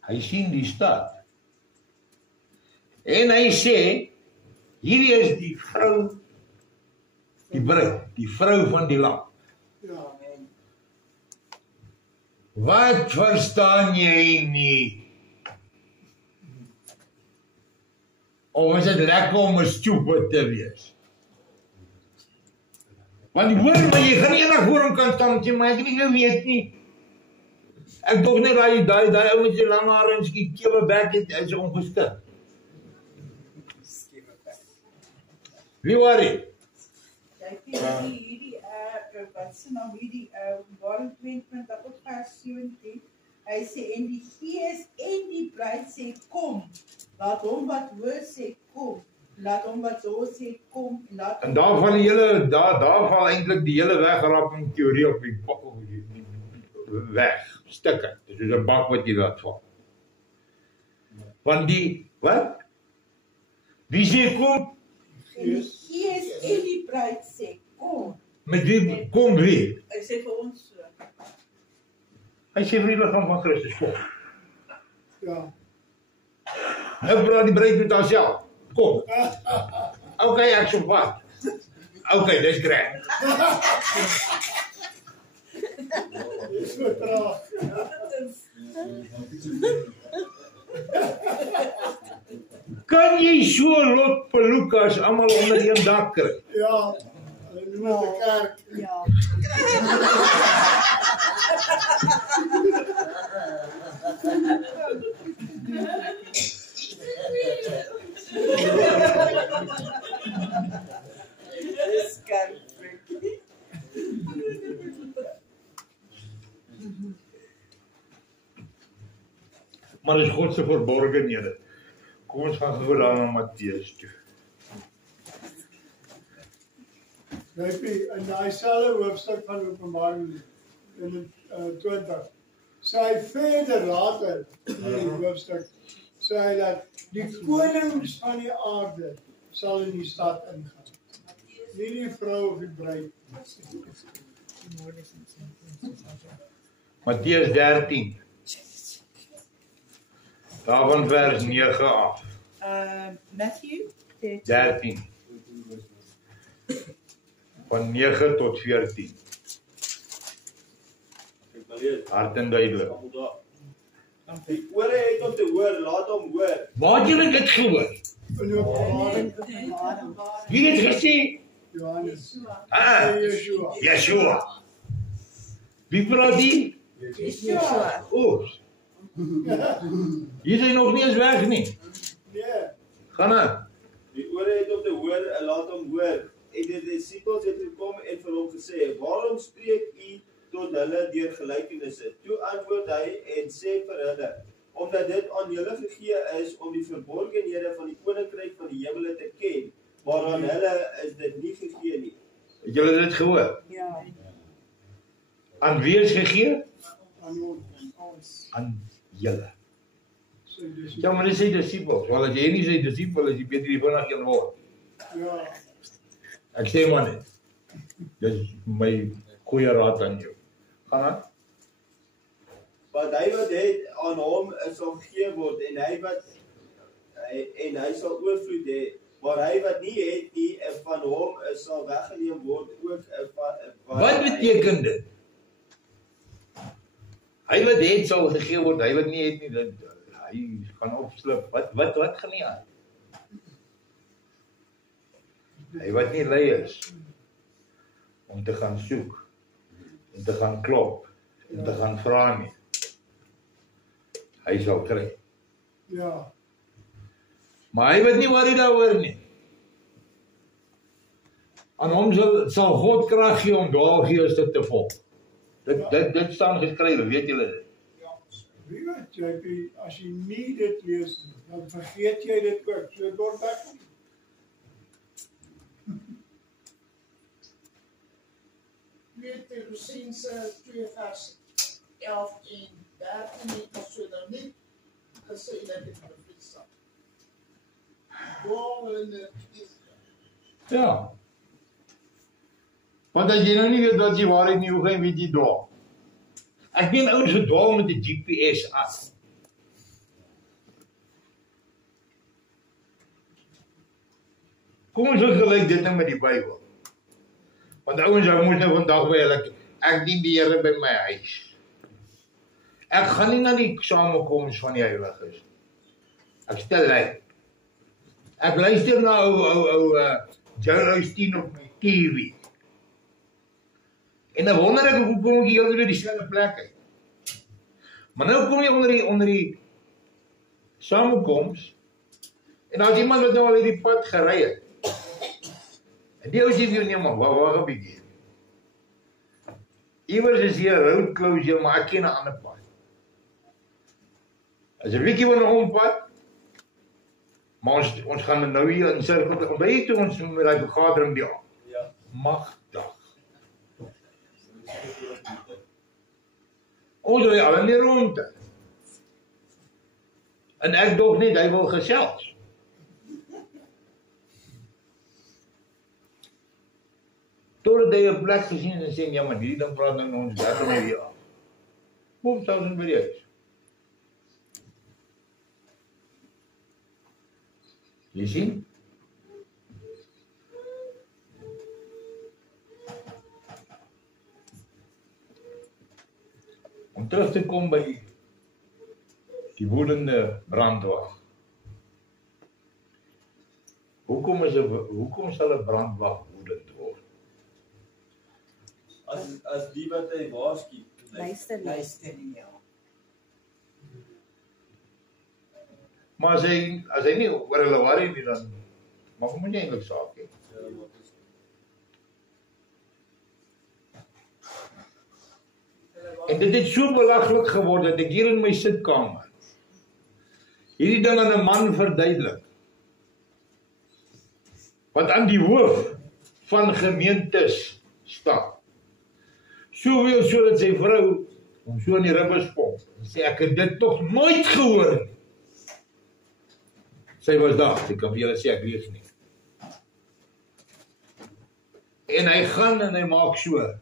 Hy sien die stad. En hy sê, hierdie is die vrou, die bruid, die vrou van die lam. Ja. Wat verstaan jy nie? Of is dit lekker om 'n stupid te wees? Want hoor maar, jy gaan nie eendag voor hom kan staan en sê, maar ek nie weet nie. Ek dog net daai ou met sy lang hare en sy kewe bek het, hy is ongestig. Wie worry? Jy weet hierdie wat se naam hierdie Openbaring 22 tot vers 17. Hy sê en die Gees en die bruid sê kom. Laat hom wat hoor sê kom. Laat hom wat hoor sê kom. En daar val eintlik die hele wegrapping teorie op die weg, stukke. Dit is 'n bak wat jy laat val. Want wat? Wie sê kom? En die Gees en die bruid sê kom. Met wie kom wie? Hy sê vir ons so. Hy sê vir die liggaam van Christus kom. Ja. Nou praat die bruid met haarself. Kom. Okay, ek sal vat. Okay, dis grand. Dis so traag. Kan jy so lot pelukas almal onder een dak kry? Ja, hulle noem dit 'n kerk. Ja. Dis kerk. Maar dis God se verborgenhede. Kom ons gaan gou daar na Matteus toe. Rypie, in daai selfe hoofstuk van Openbaring in 20 sê hy verder later in die hoofstuk sê hy dat die konings van die aarde sal in die stad ingaan. Nie die vrou of die bruid. Matteus 13. Daarvan vers 9 af. Matthew 13. Van 9 tot 14. Ek wil lees. Hard en duidelik. Die ore het om te hoor, laat hom hoor. Waar het julle dit gehoor? In Openbaring, Wie het gesê? Johannes, Ah, Yeshua. Yeshua. Wie praat die? Yeshua. O. Hier is nog nie eens weg nie. Nee, Gaan aan. Die ore het om te hoor, laat hom hoor. En die disippels het gekom en vir hom gesê, waarom spreek u tot hulle deur gelykenisse? Toe antwoord hy en sê vir hulle, omdat dit aan julle gegee is om die verborgenhede van die koninkryk van die hemele te ken, maar aan hulle is dit nie gegee nie. Het julle dit gehoor? Ja. Aan wie is gegee? aan Ons. Aan julle. sy dis. Ja, maar dis sy disippels. Wel as jy nie sy disipel is, jy weet nie wanneer jy word. Ja, Ek sê maar net. Dis my goeie raad aan jou. Gaan aan. Want hy wat het aan hom sal gegee word en hy sal oorvloed hê, maar hy wat nie het nie van hom sal weggeneem word ook van Wat beteken dit? Hy wat het sal gegee word, hy wat nie het nie, hy gaan opslip. Wat gaan nie aan? Hy wat nie lui is om te gaan soek, om te gaan klop, om te gaan vra nie. Hy sal kry. ja, Maar hy weet nie waar hy daaroor nie. Aan hom sal God krag gee om daar gee as dit te volg. Dit staan geskrywe, weet julle dit? wie weet, JP, as jy nie dit lees nie, dan vergeet jy dit ook, so word weg. Kolossense 2 vers 11 en 13 het ons so nou nie gesê dat dit bevries sal. Waar in die Ja. Want as jy nou nie weet wat jy waarheid nie, hoe gaan jy weet jy dwaal? Ek meen ouens verdwaal met die GPS af. Kom ons vergelyk dit nou met die Bybel. Want ouens, jy moet nou vandag by hulle, ek dien die Here by my huis. Ek gaan nie na die samekoms van die heiliges. Ek stel lyn. Ek luister na ou Joel Osteen op my TV. En dan wonder ek hoe kom ek hier by dieselfde plek uit. Maar nou kom jy onder die samekoms en daar's iemand wat nou al hierdie pad gery het. En die ou sê vir jou nee man, wag 'n bietjie. Iewers is hier 'n road closure, maar ek ken 'n ander pad. As 'n bietjie van 'n ompad. Maar ons gaan nou hier in sirkel. By toe ons met daai vergadering die aand. Ja. Magdag. Ons ry al in die rondte. En ek dog net hy wil gesels. Totdat hy 'n plek gesien en sê ja, maar hierdie ding praat nou ons daar nou hier af. Hoe sou ons by die huis? Jy sien? Om terug te kom by die woedende brandwag. Hoekom sal 'n brandwag woedend word? As die wat hy waarsku. Luister, Luister nie, ja. Maar as hy nie oor hulle worry nie, dan maak hom nie eintlik saak nie. En dit het so belaglik geword dat ek hier in my sitkamer hierdie ding aan 'n man verduidelik. Wat aan die hoof van gemeentes staan. Soveel so dat sy vrou hom so in die ribbe spomp en sê ek het dit tog nooit gehoor nie. Sy was daar, sy kan vir julle sê ek lieg nie. En hy gaan en hy maak so.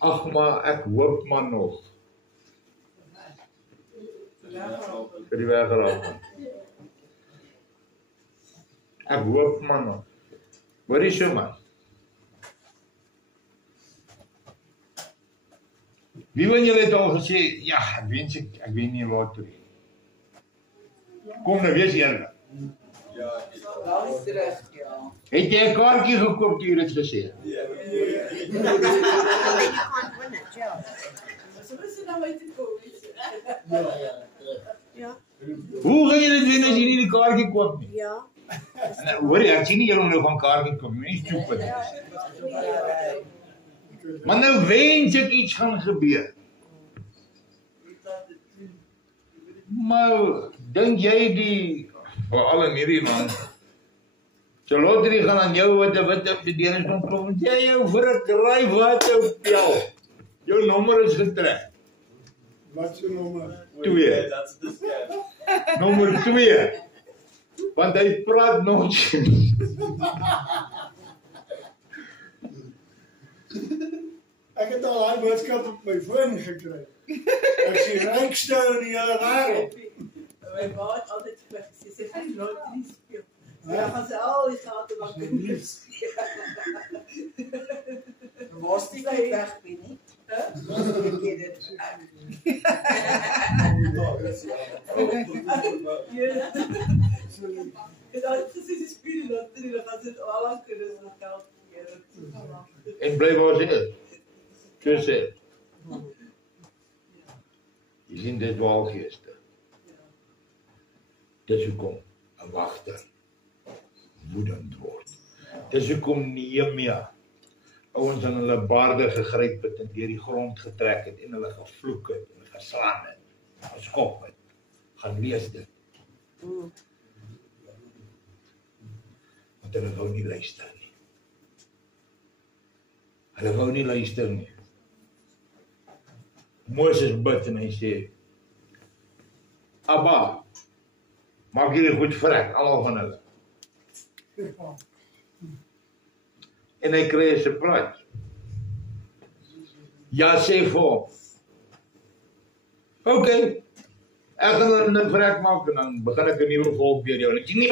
Ag maar ek hoop maar nog. Vir die wegraak. Ek hoop maar nog. Hoor jy so man? Wie van julle het al gesê, ja, ek weet nie wat toe nie. Kom nou, wees eerlik. Daar is terug, ja. Het jy 'n kaartjie gekoop toe jy dit gesê? Soos nou uit te kom. Ja. Hoe gaan jy dit wen as jy nie die kaartjie koop nie? Ja. En, hoor jy, ek sien nie julle om nou van kaartjie koop nie, nie stupid. Maar nou wens ek iets gaan gebeur. Maar dink jy die veral in hierdie land so lottery gaan aan jou wat 'n wit op die deur is kom klop en jy jou vir 'n kraai wat jou pel. Jou nommer is getrek. Wat se nommer? 2. That's the scam. Nommer 2. Want hy praat nonsens. Ek het al daai boodskap op my foon gekry. Ek sê rykste in die hele wêreld. My ma het altyd gesê, sy gaan lottery speel. Dan gaan sy al die geld op haar kinders speel. Was die nie weg, Penny? Ek het dit. Dit is die speel lottery, dan gaan sy al haar kinders nog geld gee. En bly waar sy is. So sê. Jy sien dit dwaalgeeste. Dis hoekom 'n wagter woedend word. Dis hoekom Nehemia ouens aan hulle baarde gegryp het en deur die grond getrek het en hulle gevloek het en geslaan het, geskop het. Gaan lees dit. Want hulle wou nie luister nie. Hulle wou nie luister nie. Moses bid en hy sê, Abba, maak hierdie goed vrek, almal van hulle. En hy kry 'n surprise. Ja, sê vir hom. Okay, ek gaan hulle nou vrek maak en dan begin ek 'n nuwe volk deur jou. En ek sê, nee,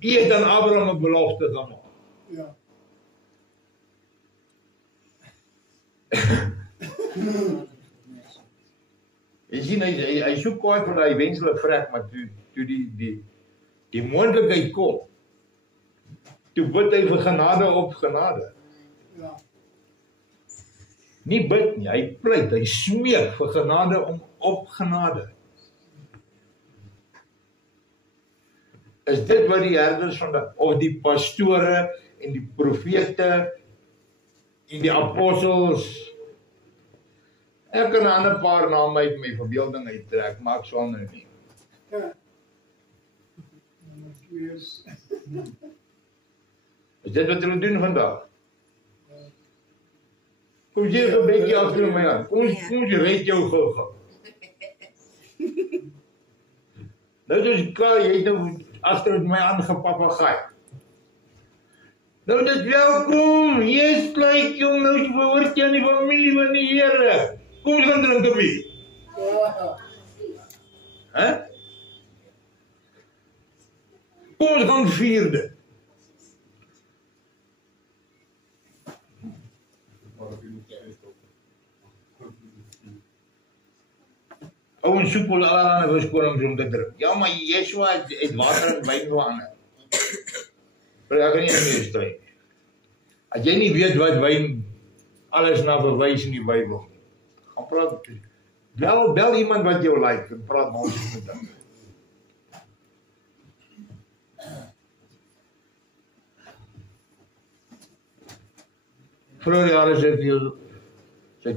Jy het aan Abraham 'n belofte gemaak. Ja. Jy sien, hy soek kwaad want hy wens hulle vrek, maar toe die moontlikheid kom, toe bid hy vir genade op genade. Ja. Nie bid nie, hy pleit, hy smeek vir genade op genade. Is dit wat die herders of die pastore en die profete en die apostels, ek kan 'n ander paar name uit my verbeelding uittrek, maar ek sal nou nie. Ja. Is dit wat hulle doen vandag? Kom jy 'n bietjie agter my aan, kom jy red jou gou. Nou dis klaar, jy het nou agter my aangepapagaai. Nou dit welkom, yes, like jong, nou behoort jy aan die familie van die Here. Kom ons gaan drink 'n bier. Ja. Hè? Kom ons gaan vier dit. Ouens soek wel allerlei verskonings om te drink. Ja, maar Yeshua het water en wyn verander. Maar ek kan nie meer stryd. As jy nie weet wat wyn alles na verwys in die Bybel, gaan praat. Bel iemand wat jou like en praat met ons met hom. Vroeger jare sê ek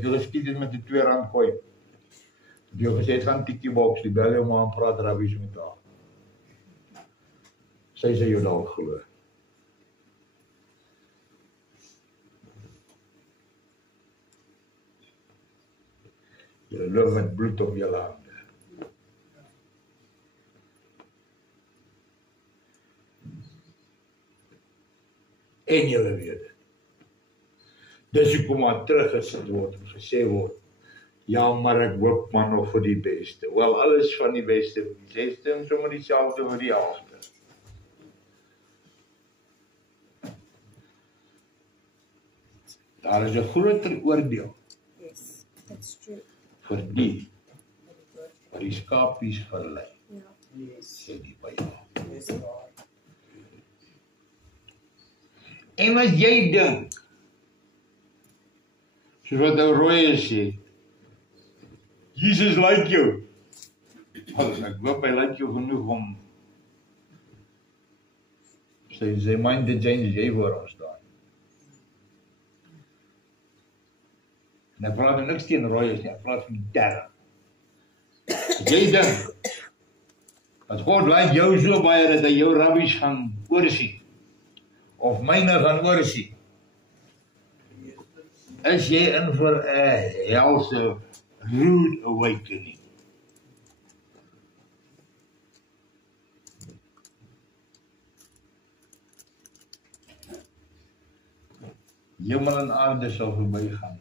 jy geskiet het met die R2 kooi. Die jou gesê het gaan tikkie box, die bel jou maar en praat rabbies met haar. Sy sê jou dalk glo. Julle loop met bloed op julle hande. En julle weet dit. Dis hoekom maar teruggesit word en gesê word, ja, maar ek hoop maar nog vir die beste. Wel, alles van die beste, die beste en sommer dieselfde vir die helfte. Daar is 'n groter oordeel. Yes, that's true. Vir die wat die skapies verlei, Yeah. sê die Bybel. Dis waar. En as jy dink, soos wat ou Roy sê, Jesus like jou. Ek hoop hy like jou genoeg om sy mind te change jy voor ons daar. En ek praat niks teen Roy nie, ek praat van die term. Jy dink, dat God like jou so baie dat hy jou rabbies gaan oorsien, of myne gaan oorsien, is jy in vir 'n helse rude awakening. Hemel en aarde sal verbygaan,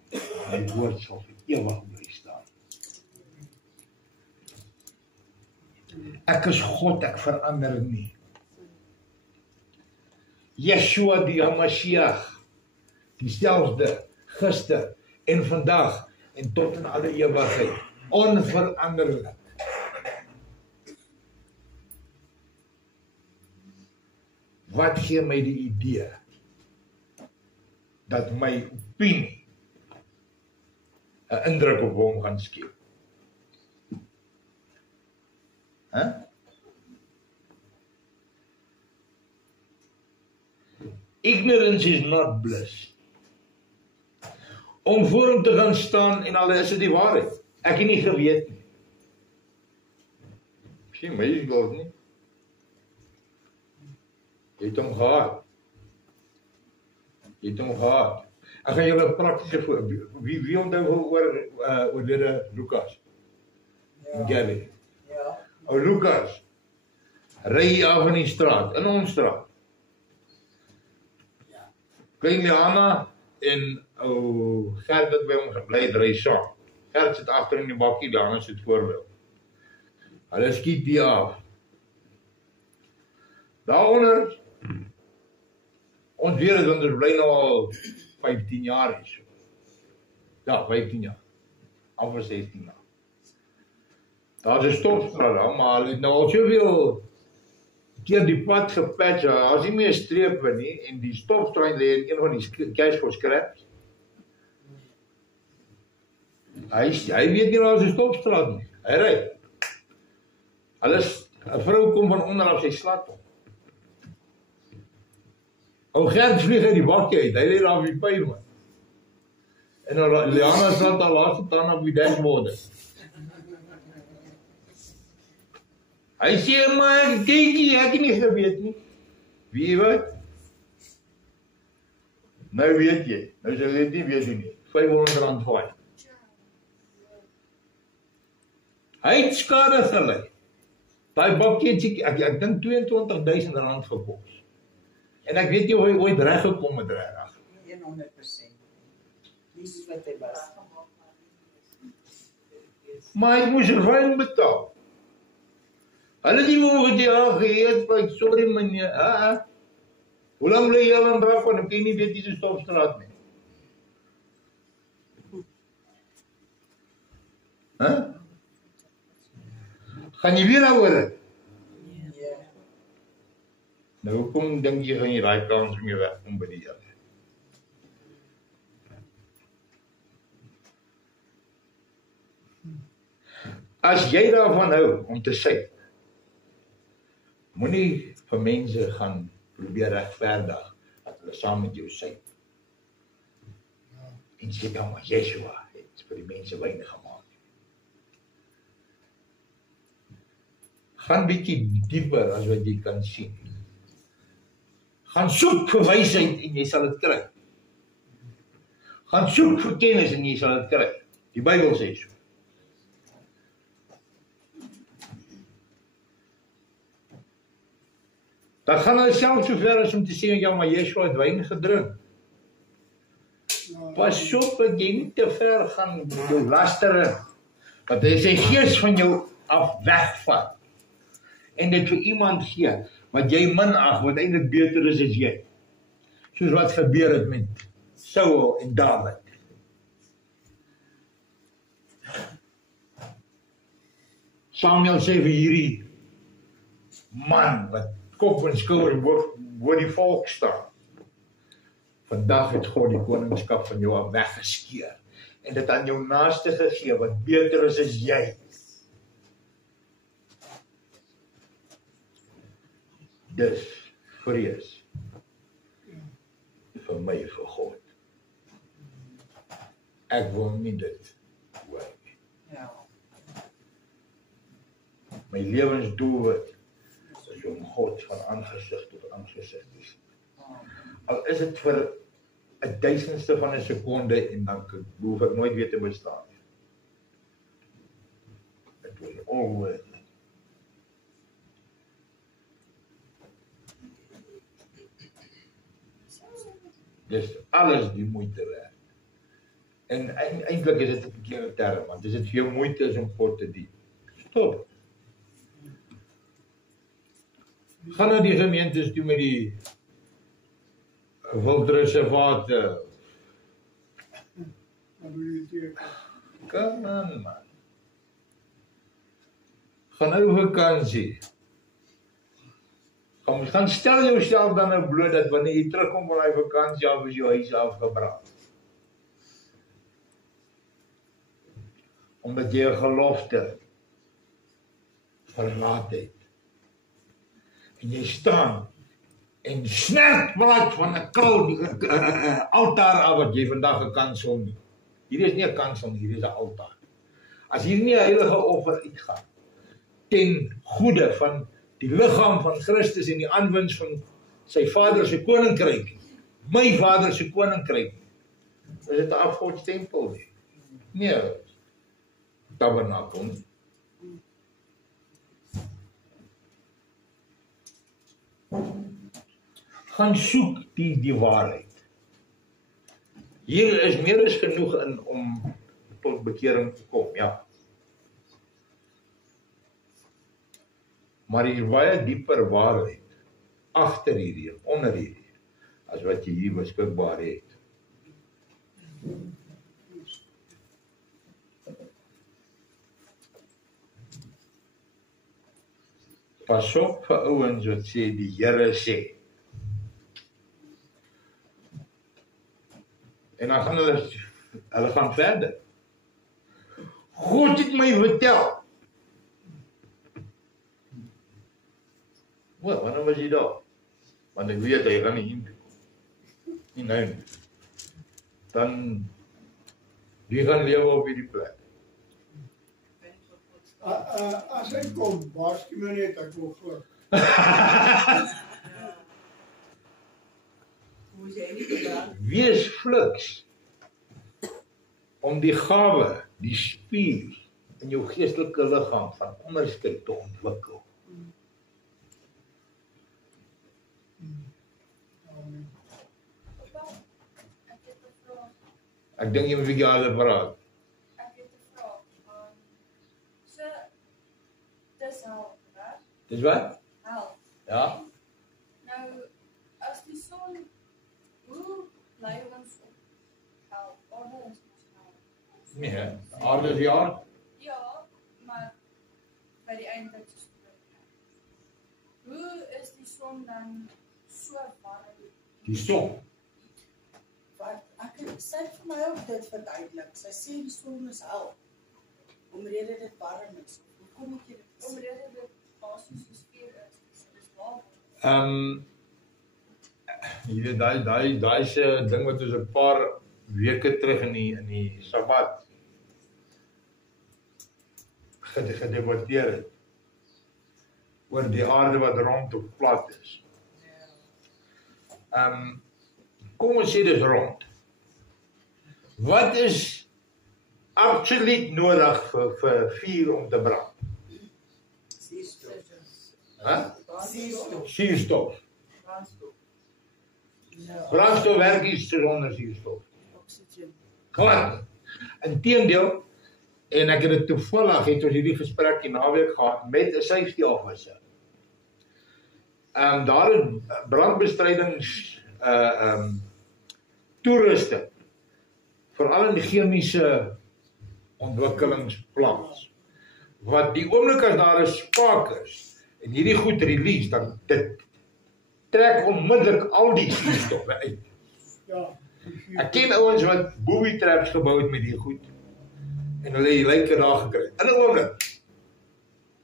my woord sal vir ewig bly staan. Ek is God, ek verander nie. Yeshua die Mashiach, dieselfde gister en vandag en tot in alle ewigheid, onveranderlik. Wat gee my die idee dat my opinie 'n indruk op hom gaan skep? Ignorance is not bliss. Om voor hom te gaan staan en al is dit die waarheid. Ek het nie geweet nie. Sien, my is God nie. Jy het hom gehad. Jy het hom gehad. Ek gaan julle 'n praktiese voorbeeld. Wie onthou oor Lukas? Ja. Galilee. Ja. Ou Lukas, ry hier af in die straat, in ons straat. Klein Liana en ou Gert het by hom gebly, ry saam. Gert sit agter in die bakkie, Liana sit voorbeeld. Hulle skiet die af. Daaronder, ons weet het, want ons bly nou al 15 jaar hier. Ja, 15 jaar. Amper 16 jaar. Daar is 'n stopstraat daar, maar hulle het nou al soveel keer die pad gepatch, as nie meer strepe nie, en die stopstraat lê in een van die cash for scraps. Hy weet nie waar is 'n stopstraat nie. Hy ry. Alles, 'n vrou kom van onder af sy slat op. Ou Gert vlieg uit die bakkie uit, hy lê daar op die pavement. En dan Liana staan daar laaste tand op die dashboard. Hy sê, maar kykie, ek het nie geweet nie. Wie wat? Nou weet jy. Nou sê jy nie weet jy nie. R500 fyn. Hy het skade gely. Daai bakkie het ek dink R22,000 gekos. En ek weet nie hoe hy ooit reg gekom het reg. 100%. Dis wat hy was. Maar hy moes ruim betaal. Hulle die moe die aangeheet, maar sorry meneer, hoe lang bly jy al aan Brakpan? Dan kan jy nie weet die stopstraat nie. Gaan jy weer nou oor? Nou, hoekom dink jy gaan jy daai kans om jy wegkom by die Here? As jy daarvan hou om te sê, moenie vir mense gaan probeer regverdig dat hulle saam met jou sê. En sê dan maar Yeshua het vir die mense wyn gemaak. Gaan bietjie dieper as wat jy kan sien. Gaan soek vir wysheid en jy sal dit kry. Gaan soek vir kennis en jy sal dit kry. Die Bybel sê so. Dan gaan hulle self so ver as om te sê, ja, maar Yeshua het wyn gedrink. Pas op dat jy nie te ver gaan met jou lastering, want hy sy gees van jou af wegvat, en dit vir iemand gee, wat jy minag, wat eintlik beter is as jy. Soos wat gebeur het met Saul en David. Samuel sê vir hierdie man, wat kop en skouer voor die volk staan. Vandag het God die koningskap van jou af weggeskeer en dit aan jou naaste gegee wat beter is as jy. Dus vrees vir my vir God. Ek wil nie dit hoor nie. My lewensdoelwit is om God van aangesig tot aangesig te sien. Al is dit vir 1/1000ste van 'n sekonde en dan hoef ek nooit weer te bestaan. It was all worth it. Dis alles die moeite werd. En eintlik is dit 'n verkeerde term, want as dit vir jou moeite is om God te dien, stop. Gaan na die gemeentes toe met die wildreservate. Kom aan, man. Gaan nou vakansie. Gaan stel jouself dan nou bloot dat wanneer jy terugkom van die vakansie af is jou huis afgebrand. Omdat jy 'n gelofte verlaat het. En jy staan en snert blad van 'n krou altaar af wat jy vandag 'n kansel nie. Hier is nie 'n kansel nie, hier is 'n altaar. As hier nie 'n heilige offer uitgaan ten goeie van die liggaam van Christus en die aanwinst van sy Vader se koninkryk, my Vader se koninkryk, is dit 'n afgodstempel nie. Nee, tabernakel nie. Gaan soek die waarheid. Hier is meer as genoeg in om tot bekering te kom, ja. Maar hier baie dieper waarheid agter hierdie, onder hierdie, as wat jy hier beskikbaar het. Pas op vir ouens wat sê die Here sê. En dan gaan hulle gaan verder. God het my vertel. Wel, wanneer was jy daar? Want ek weet, jy gaan nie heen. Nie nou nie. Dan, wie gaan lewe op hierdie plek? As hy kom, waarsku my net, ek wil voor. Wees fliks om die gawe, die spier in jou geestelike liggaam van onderskeid te ontwikkel. Ek dink jy moet 'n bietjie harder praat. Ek het 'n vraag. hel, né? Dis wat? Hel. Ja. Nou, as die son, hoe bly ons op hel? Aarde is ons hel. Nee, aarde is die aarde. Ja, maar by die einde is het hoe is die son dan so warm? Die son. Wat sy het vir my ook dit verduidelik. Sy sê die son is hel. Omrede dit warm is. Hoekom moet jy dit sê? Omrede dit basies soos vuur is. Dit is warm. Jy weet daai is 'n ding wat ons 'n paar weke terug in die Sabbat gedebatteer het oor die aarde wat rond of plat is. Kom ons sê dis rond. Wat is absoluut nodig vir vuur om te brand? Suurstof. Brandstof werk nie sonder suurstof. Glad. Inteendeel, en ek het dit toevallig het ons hierdie gesprek die naweek gehad met 'n safety officer. Daar is brandbestrydings toerusting veral in die chemiese ontwikkelingsplaas. Wat die oomblik as daar 'n spaak is en hierdie goed release, dan dit trek onmiddellik al die suurstoffe uit. Ja. Ek ken ouens wat booby traps gebou het met die goed en hulle die lyke daar gekry. In 'n oomblik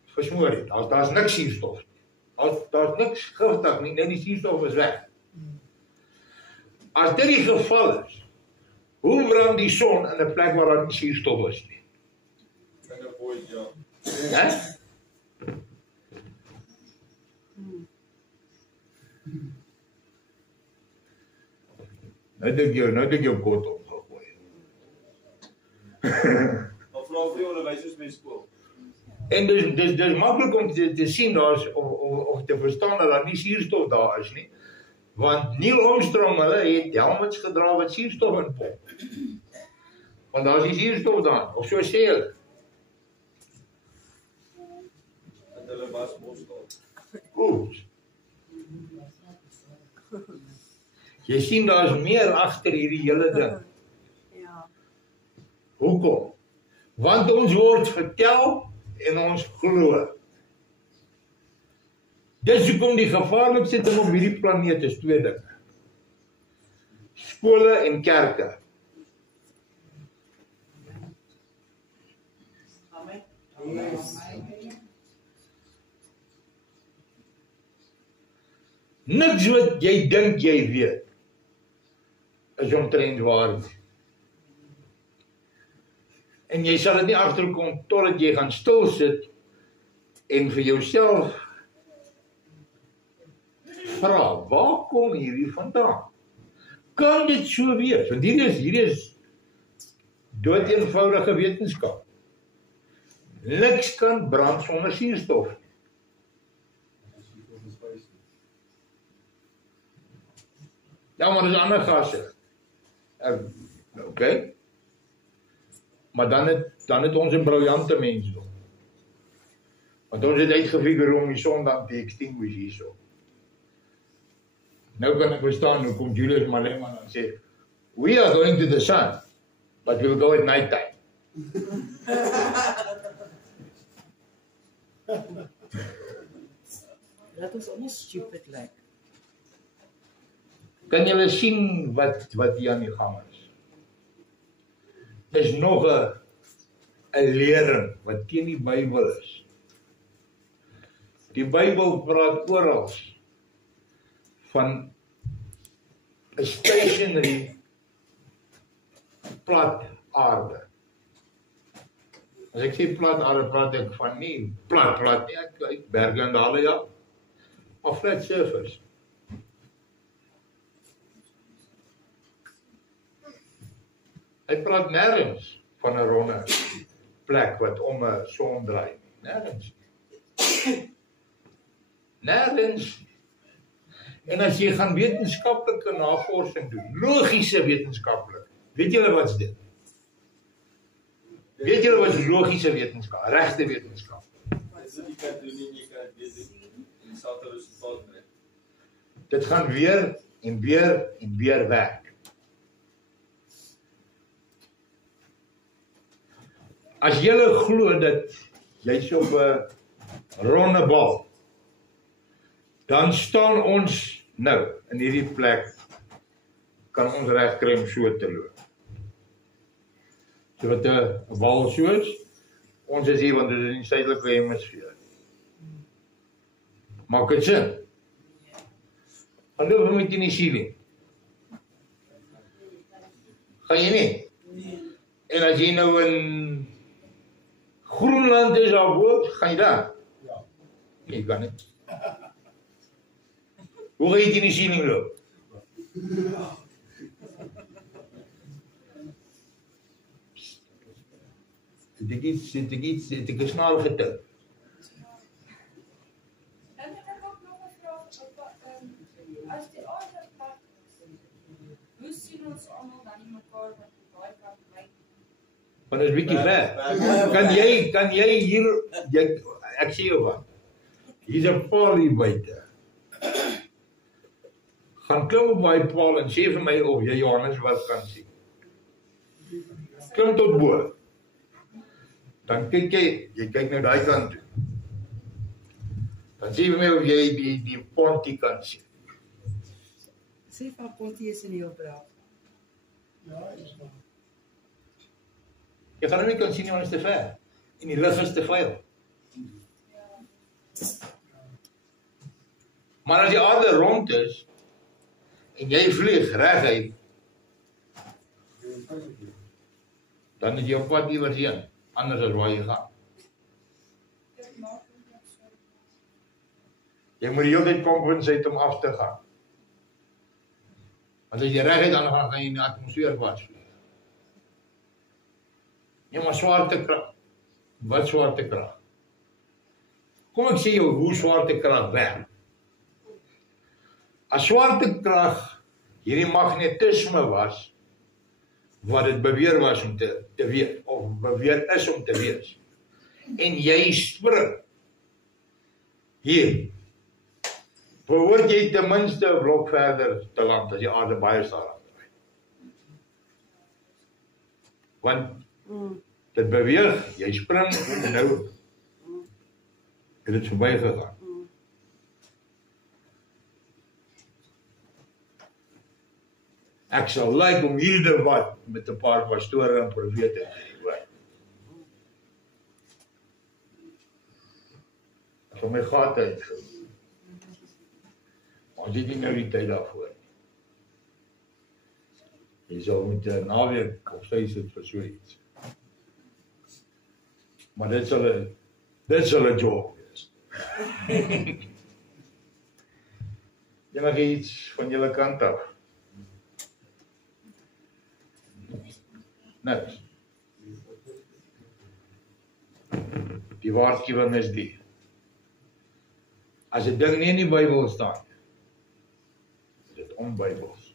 versmoor dit. Daar's niks suurstof. Daar's niks giftig nie, net die suurstof is weg. As dit die geval is, hoe brand die son in 'n plek waar daar nie suurstof is nie? In 'n void, ja. Hè? Nou dink jou kot opgegooi. Maar vra vir die onderwysers by skool. En dis maklik om te sien daar's of te verstaan dat daar nie suurstof daar is nie. Want Neil Armstrong hulle het helmets gedra wat suurstof inpomp. Want daar is nie suurstof daar, of so sê hulle. En hulle was mosstof. Goed. Jy sien daar is meer agter hierdie hele ding. Ja. Hoekom? Want ons word vertel en ons glo. Dis hoekom die gevaarlikste ding op hierdie planeet is twee dinge. Skole en kerke. Amen. Yes. Niks wat jy dink jy weet is omtrent waar nie. En jy sal dit nie agterkom totdat jy gaan stil sit en vir jouself vra, waar kom hierdie vandaan? Kan dit so wees? Want hierdie is dood eenvoudige wetenskap. Niks kan brand sonder suurstof. Ja, maar dis ander gasse. Okay. Maar dan het ons 'n briljante mensdom. Want ons het uitgefigure om die son dan te extinguish hierso. Nou kan ek verstaan hoe kom Julius Malema dan sê, we are going to the sun, but we'll go at night time. Laat ons nie stupid lyk. Kan julle sien wat hier aan die gang is? Dis nog 'n lering wat teen die Bybel is. Die Bybel praat oral van 'n stationary plat aarde. As ek sê plat aarde, praat ek van nie plat nie, ek berge en dale, ja, maar flat surface. Hy praat nêrens van 'n ronde plek wat om 'n son draai. Nêrens. Nêrens. En as jy gaan wetenskaplike navorsing doen, logiese wetenskaplik, weet julle wat's dit? Weet julle wat is logiese wetenskap, regte wetenskap? Dis wat jy kan doen en jy kan dit weer doen. En jy sal 'n resultaat kry. Dit gaan weer en weer en weer werk. As jy glo dat jy's op 'n ronde bal, dan staan ons nou in hierdie plek, kan ons reg kry om so te loop. So wat 'n bal soos, ons is hier want dit is in die suidelike hemisfeer. Maak dit sin? Gaan loop met in die ceiling. Gaan jy nie? En as jy nou in Groenland is al boot, gaan jy daar? Ja. Nee, jy kan nie. Hoe gaan jy in die ceiling loop? Het ek 'n snaar getik? Dan het ek ook nog 'n vraag as die aarde plat is, hoe sien ons almal dan nie mekaar wat op daai kant lyk? Want dit is bietjie ver. Kan jy hier, ek sê jou wat, hier's 'n paal hier buite. Gaan klim op my paal en sê vir my of jy Johannes wat kan sien. Klim tot bo. Dan kyk jy kyk nou daai kant toe. Dan sê vir my of jy die pontie kan sien. Sê van Pontie is in die opdrag. Ja, is waar. Jy gaan nou nie kan sien nie, want dit is te ver. En die lig is te vuil. Maar as die aarde rond is, en jy vlieg reguit, dan is jy op pad iewers heen, anders as waar jy gaan. Jy moet die hele tyd compensate om af te gaan. Want as jy reguit dan gaan jy in die atmosfeer vasvlieg. Ja, maar swaartekrag. Wat swaartekrag? Kom ek sê jou hoe swaartekrag werk. As swaartekrag hierdie magnetisme was, wat dit beweer was om te wees, of beweer is om te wees, en jy spring hier, behoort jy ten minste 'n blok verder te land as die aarde baie stadig draai. Want dit beweeg, jy spring en nou het dit verby gegaan. Ek sal like om hierdie debat met 'n paar pastore en profete te hoor. Ek sal my gate uitgou. Maar dit is nou die tyd daarvoor. Jy sal met 'n naweek op sy sit vir so iets. Maar dit sal 'n job wees. Enige iets van julle kant af? Niks. Die waarskuwing is die. As 'n ding nie in die Bybel staan, is dit onbybels.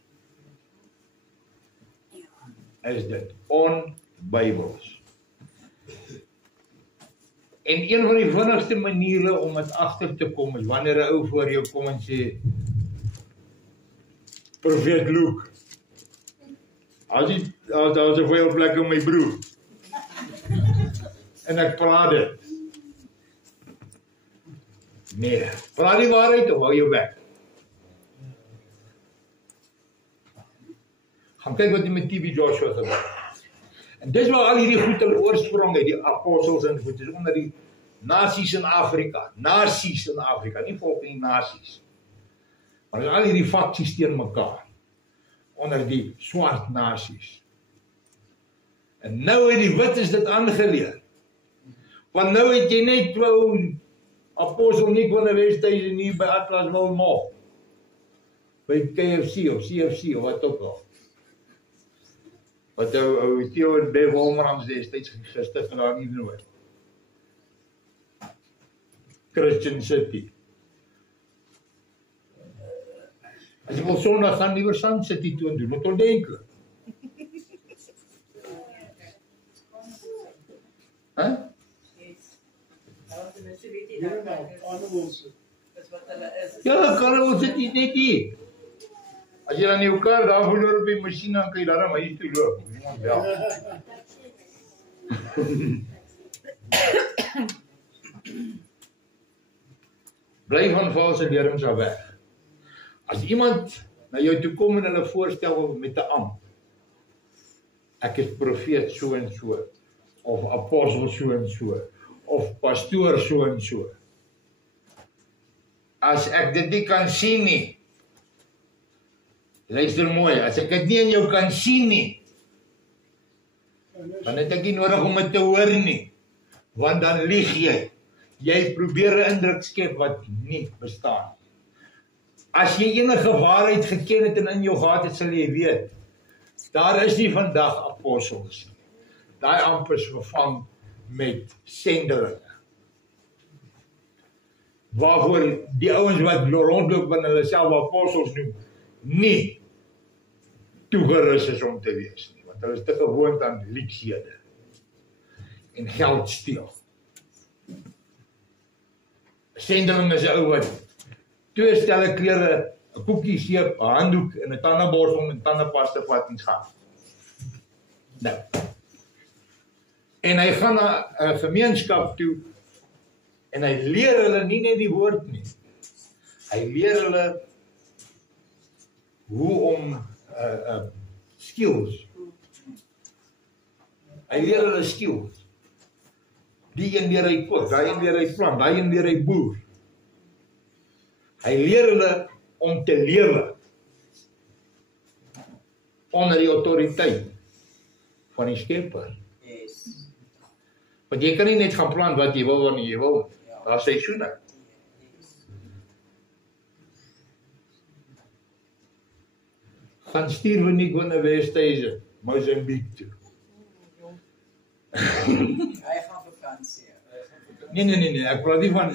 Is dit onbybels. En een van die vinnigste maniere om dit agter te kom is wanneer 'n ou voor jou kom en sê, Profeet Luke, as daar 'n veel plek in my broer. En ek praat dit. Nee, praat die waarheid of hou jou bek. Gaan kyk wat die met TB Joshua gebeur. En dis waar al hierdie goed hulle oorsprong het, die apostels en goed, is onder die nasies in Afrika. Nasies in Afrika, nie volk nie, nasies. Maar al hierdie faksies teen mekaar. Onder die swart nasies. En nou het die wites dit aangeleer. Want nou het jy net wou apostel Nick van der Westhuizen nie by Atlas wil nog. By KFC of CFC of wat ook al. Wat ou Theo en Bev Wolmerans destyds gestig en daar nie nooit. Christian City. As jy wil Sondag gaan liewer Sun City toe doen, wat ondenklik. So weet jy Hier dat nou, animals. is wat hulle is. Ja, kan ons dit net hier. As jy dan jou kar daar verloor op die masjien, dan kan jy daarom huis toe loop. Iemand bel. Bly van valse lerings af weg. As iemand na jou toe kom en hulle voorstel met 'n ampt, ek is profeet so en so, of apostel so en so, of pastoor so en so. As ek dit nie kan sien nie, luister mooi, as ek dit nie in jou kan sien nie, dan het ek nie nodig om dit te hoor nie, want dan lieg jy. Jy probeer 'n indruk skep wat nie bestaan. As jy enige waarheid geken het en in jou gehad het, sal jy weet, daar is nie vandag apostels nie. Daai amp is vervang met sendelinge. Waarvoor die ouens wat rondloop en hulle self apostels noem, nie toegerus is om te wees nie, want hulle is te gewoond aan liefshede en geld steel. Sendeling is 'n ou wat 2 stelle klere, 'n koekie seep, 'n handdoek en 'n tandeborsel en tandepasta vat en gaan. Nou. En hy gaan na 'n gemeenskap toe en hy leer hulle nie net die woord nie. Hy leer hulle hoe om skills. Hy leer hulle skills. Die een leer hy kook, daai een leer hy plant, daai een leer hy boer. Hy leer hulle om te lewe onder die autoriteit van die Skepper. Yes. Want jy kan nie net gaan plant wat jy wil wanneer jy wil. Daar's seisoene. Gaan stuur Winnie na Westhuizen, Mozambique toe. Hy gaan vakansie. Nee, ek praat nie van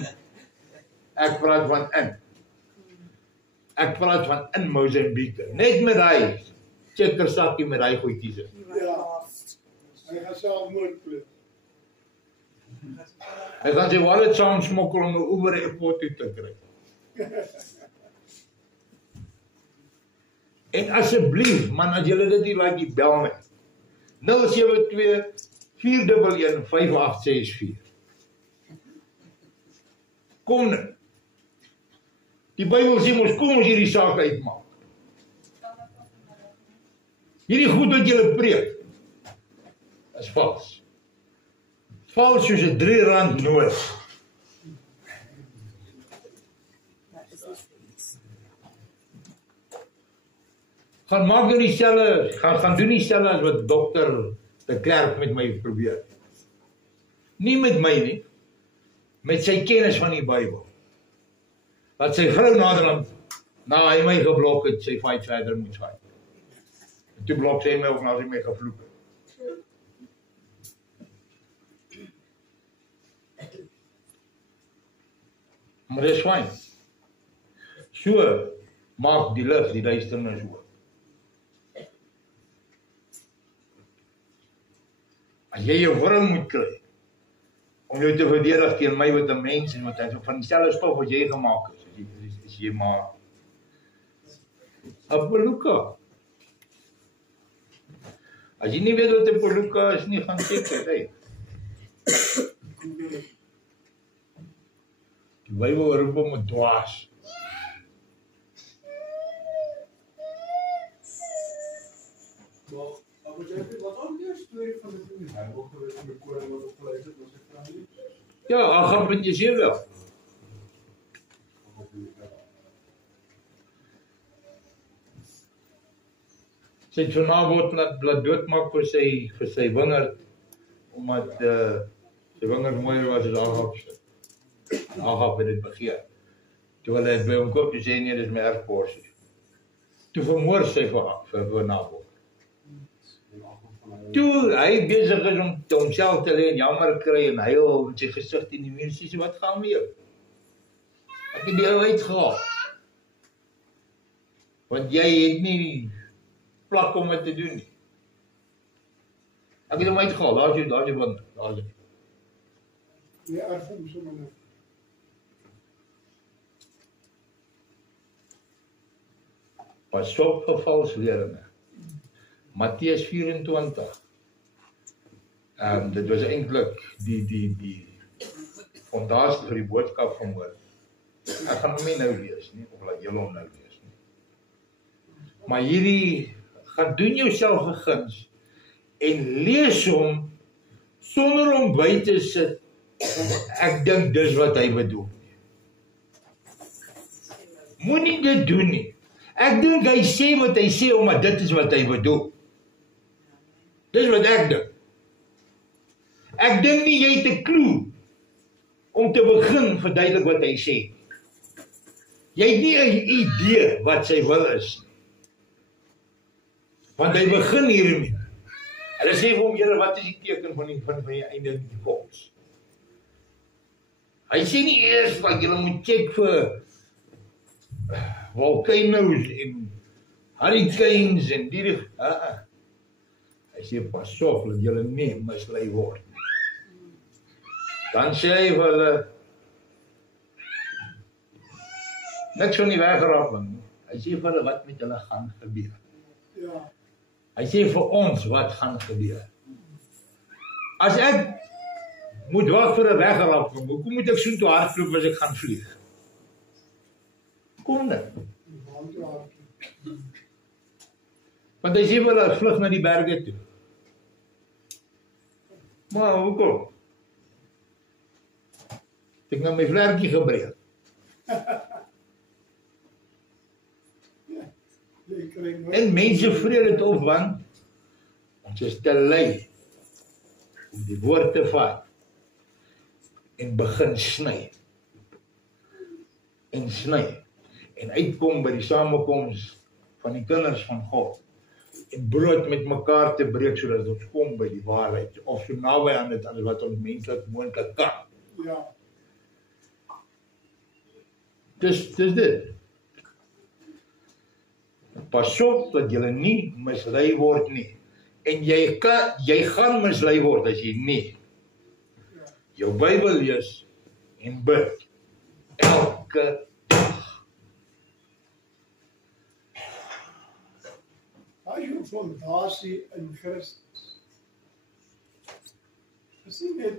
ek praat van in. Ek praat van in Mozambique. Net met hy checkersakkie met hy goedjies. Ja. Hy gaan self moord pleeg. Hy gaan sy wallet saam smokkel om 'n Uber airport toe te kry. En asseblief, man, as julle dit nie like, bel my. 072 411 5864. Kom nou. Die Bybel sê mos kom ons hierdie saak uitmaak. Hierdie goed wat julle preek is vals. Vals soos 'n R3 noot. Gaan maak nou dieselfde, gaan doen dieselfde as wat dokter de Klerk met my probeer. Nie met my nie, met sy kennis van die Bybel. Dat sy vrou naderhand, na hy my geblok het, sy fight verder moet gaan. En toe blok sy my ook na sy my gevloek het. Maar dit is fyn. So maak die lig die duisternis oop. As jy jou vrou moet kry, om jou te verdedig teen my wat 'n mens en wat hy van dieselfde stof wat jy gemaak is, is jy maar 'n peluka. As jy nie weet wat 'n peluka is nie, gaan kyk hy. Die Bybel roep hom 'n dwaas. Wat ook die storie van die Bybel gewees van die koning wat opgeleid het met sy vrou nie? Ja, Agab en Jezebel. Sy het vanavond laat doodmaak vir sy wingerd, omdat sy wingerd mooier was as Agab se. Agab het dit begeer. Toe hulle het by hom koop, toe sê nee, dis my erfporsie. Toe vermoor sy vir Nabot. Toe hy besig is om homself te lê en jammer kry en huil met sy gesig teen die muur, sê wat gaan met jou? Ek het die ou uitgehaal. Want jy het nie plak om dit te doen nie. Ek het hom uitgehaal, daar is jy wonder, daar is jy. Nee, erf hom sommer nou. Pas op vir valsleringe. Matteus 24. Dit was eintlik die fondasie vir die boodskap van môre. Ek gaan hom nie nou lees nie, of laat julle hom nou lees nie. Maar hierdie, gaan doen jouself 'n guns en lees hom sonder om by te sit. Ek dink dis wat hy bedoel. Moenie dit doen nie. Ek dink hy sê wat hy sê omdat dit is wat hy bedoel. Dis wat ek dink. Ek dink nie jy het 'n klou om te begin verduidelik wat hy sê. Jy het nie 'n idee wat sy wil is nie. Want hy begin hiermee. Hulle sê vir hom, Here, wat is die teken van die einde van die volks? Hy sê nie eers dat julle moet check vir volcanoes en hurricanes en die. Hy sê pas op dat julle nie mislei word. Dan sê hy vir hulle niks van die wegraping. Hy sê vir hulle wat met julle gaan gebeur. Ja. Hy sê vir ons wat gaan gebeur. As ek moet wag vir 'n wegraping, hoekom moet ek so toe hardloop as ek gaan vlieg? Kom dan. Want hy sê vir hulle vlug na die berge toe. Maar hoekom? Ek nou my vlerkie gebreek. En mense vreet dit op want ons is te lui om die woord te vat en begin sny. En sny. En uitkom by die samekoms van die kinders van God. En brood met mekaar te breek sodat ons kom by die waarheid. Of so naby aan dit as wat ons menslik moontlik kan. Ja. Dis dit. Pas op dat jy nie mislei word nie. En jy gaan mislei word as jy nie jou Bybel lees en bid elke dag. As jou fondasie in Christus. Dis nie net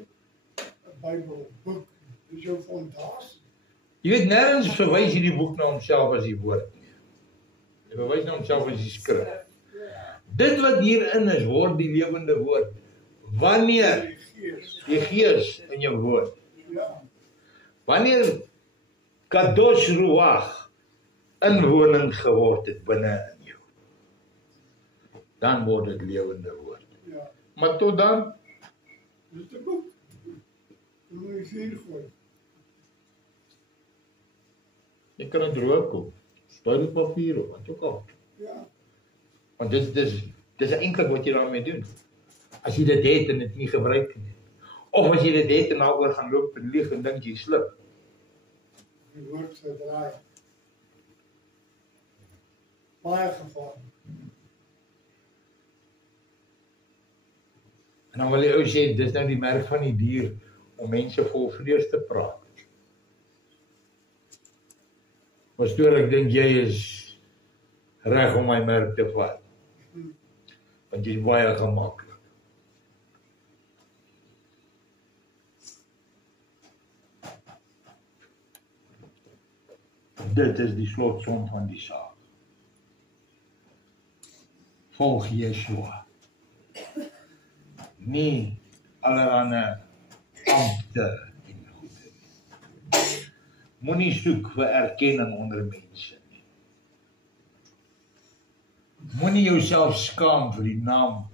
'n Bybelboek, dis jou fondasie. Jy weet, nêrens verwys hierdie boek na homself as die woord nie. Hy verwys na homself as die skrif. Dit wat hierin is, word die lewende woord. Wanneer die Gees in jou woord. Ja. Wanneer Kadosh Ruach inwoning geword het binne in jou, dan word dit lewende woord. Ja. Maar tot dan, Dis 'n boek. Jy moet die vuur gooi. jy kan dit rook op, stuur op papier op, wat ook al. Ja. Want dis eintlik wat jy daarmee doen. As jy dit het en dit nie gebruik nie. Of as jy dit het en daaroor gaan loop en lieg en dink jy slip. Die woord verdraai. Baie gevaarlik. En dan wil jy ou sê, dis nou die merk van die dier, om mense vol vlees te praat. Pastoor, ek dink jy is reg om my merk te vat. Want jy is baie gemaklik. Dit is die slotsom van die saak. Volg Yeshua. Nie allerhande ambte en goede. Moenie soek vir erkenning onder mense nie. Moenie jouself skaam vir die naam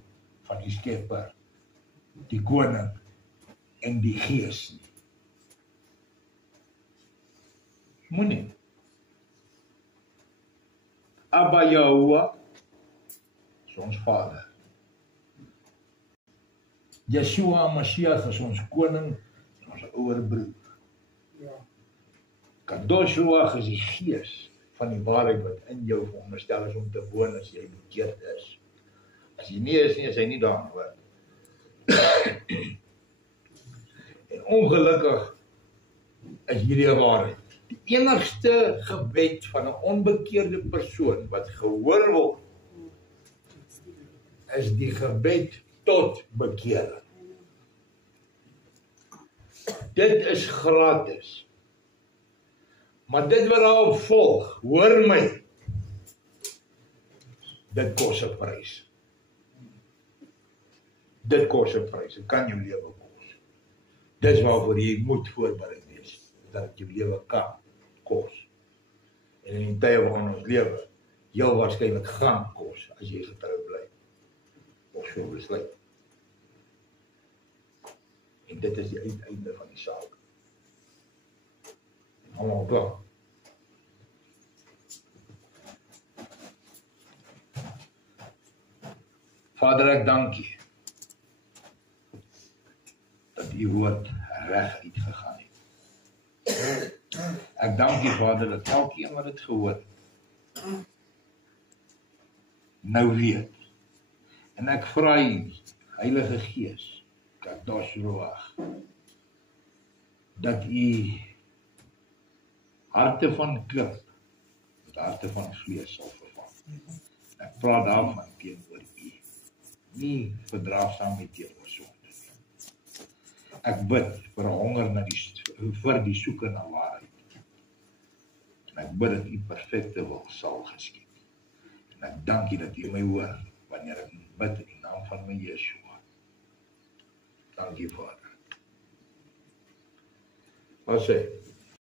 van die Skepper, die Koning en die Gees nie. Moenie. Abba Yahuwah is ons Vader. Yeshua Mashiach is ons Koning en ons ouerbroer. Ja. Kadosh Ruach is die Gees van die waarheid wat in jou veronderstel is om te woon as jy bekeerd is. As jy nie is nie, is hy nie daar hoor. En ongelukkig is hierdie waarheid Die enigste gebed van 'n onbekeerde persoon wat gehoor word, is die gebed tot bekering. Dit is gratis. Maar dit wat daarop volg, hoor my, dit kos 'n prys. Dit kos 'n prys. Dit kan jou lewe kos. Dis waarvoor jy moet voorberei wees, dat jou lewe kan kos. En in die tye waarin ons lewe, heel waarskynlik gaan kos as jy getrou bly. Of so besluit. En dit is die uiteinde van die saak. Allemaal klaar. Vader, ek dank U dat U woord reg uitgegaan het. Ek dank U, Vader, dat elkeen wat dit gehoor het, nou weet. En ek vra U, Heilige Gees, Kadosh Ruach, dat U harte van klip met harte van vlees sal vervang. Ek praat daarvan teenoor U, nie verdraagsaamheid teenoor sonde nie. Ek bid vir 'n honger vir die soeke na waarheid. En ek bid dat U perfekte wil sal geskied. En ek dank U dat U my hoor wanneer ek bid in die naam van my Yeshua. Dank U, Vader. Wat sê?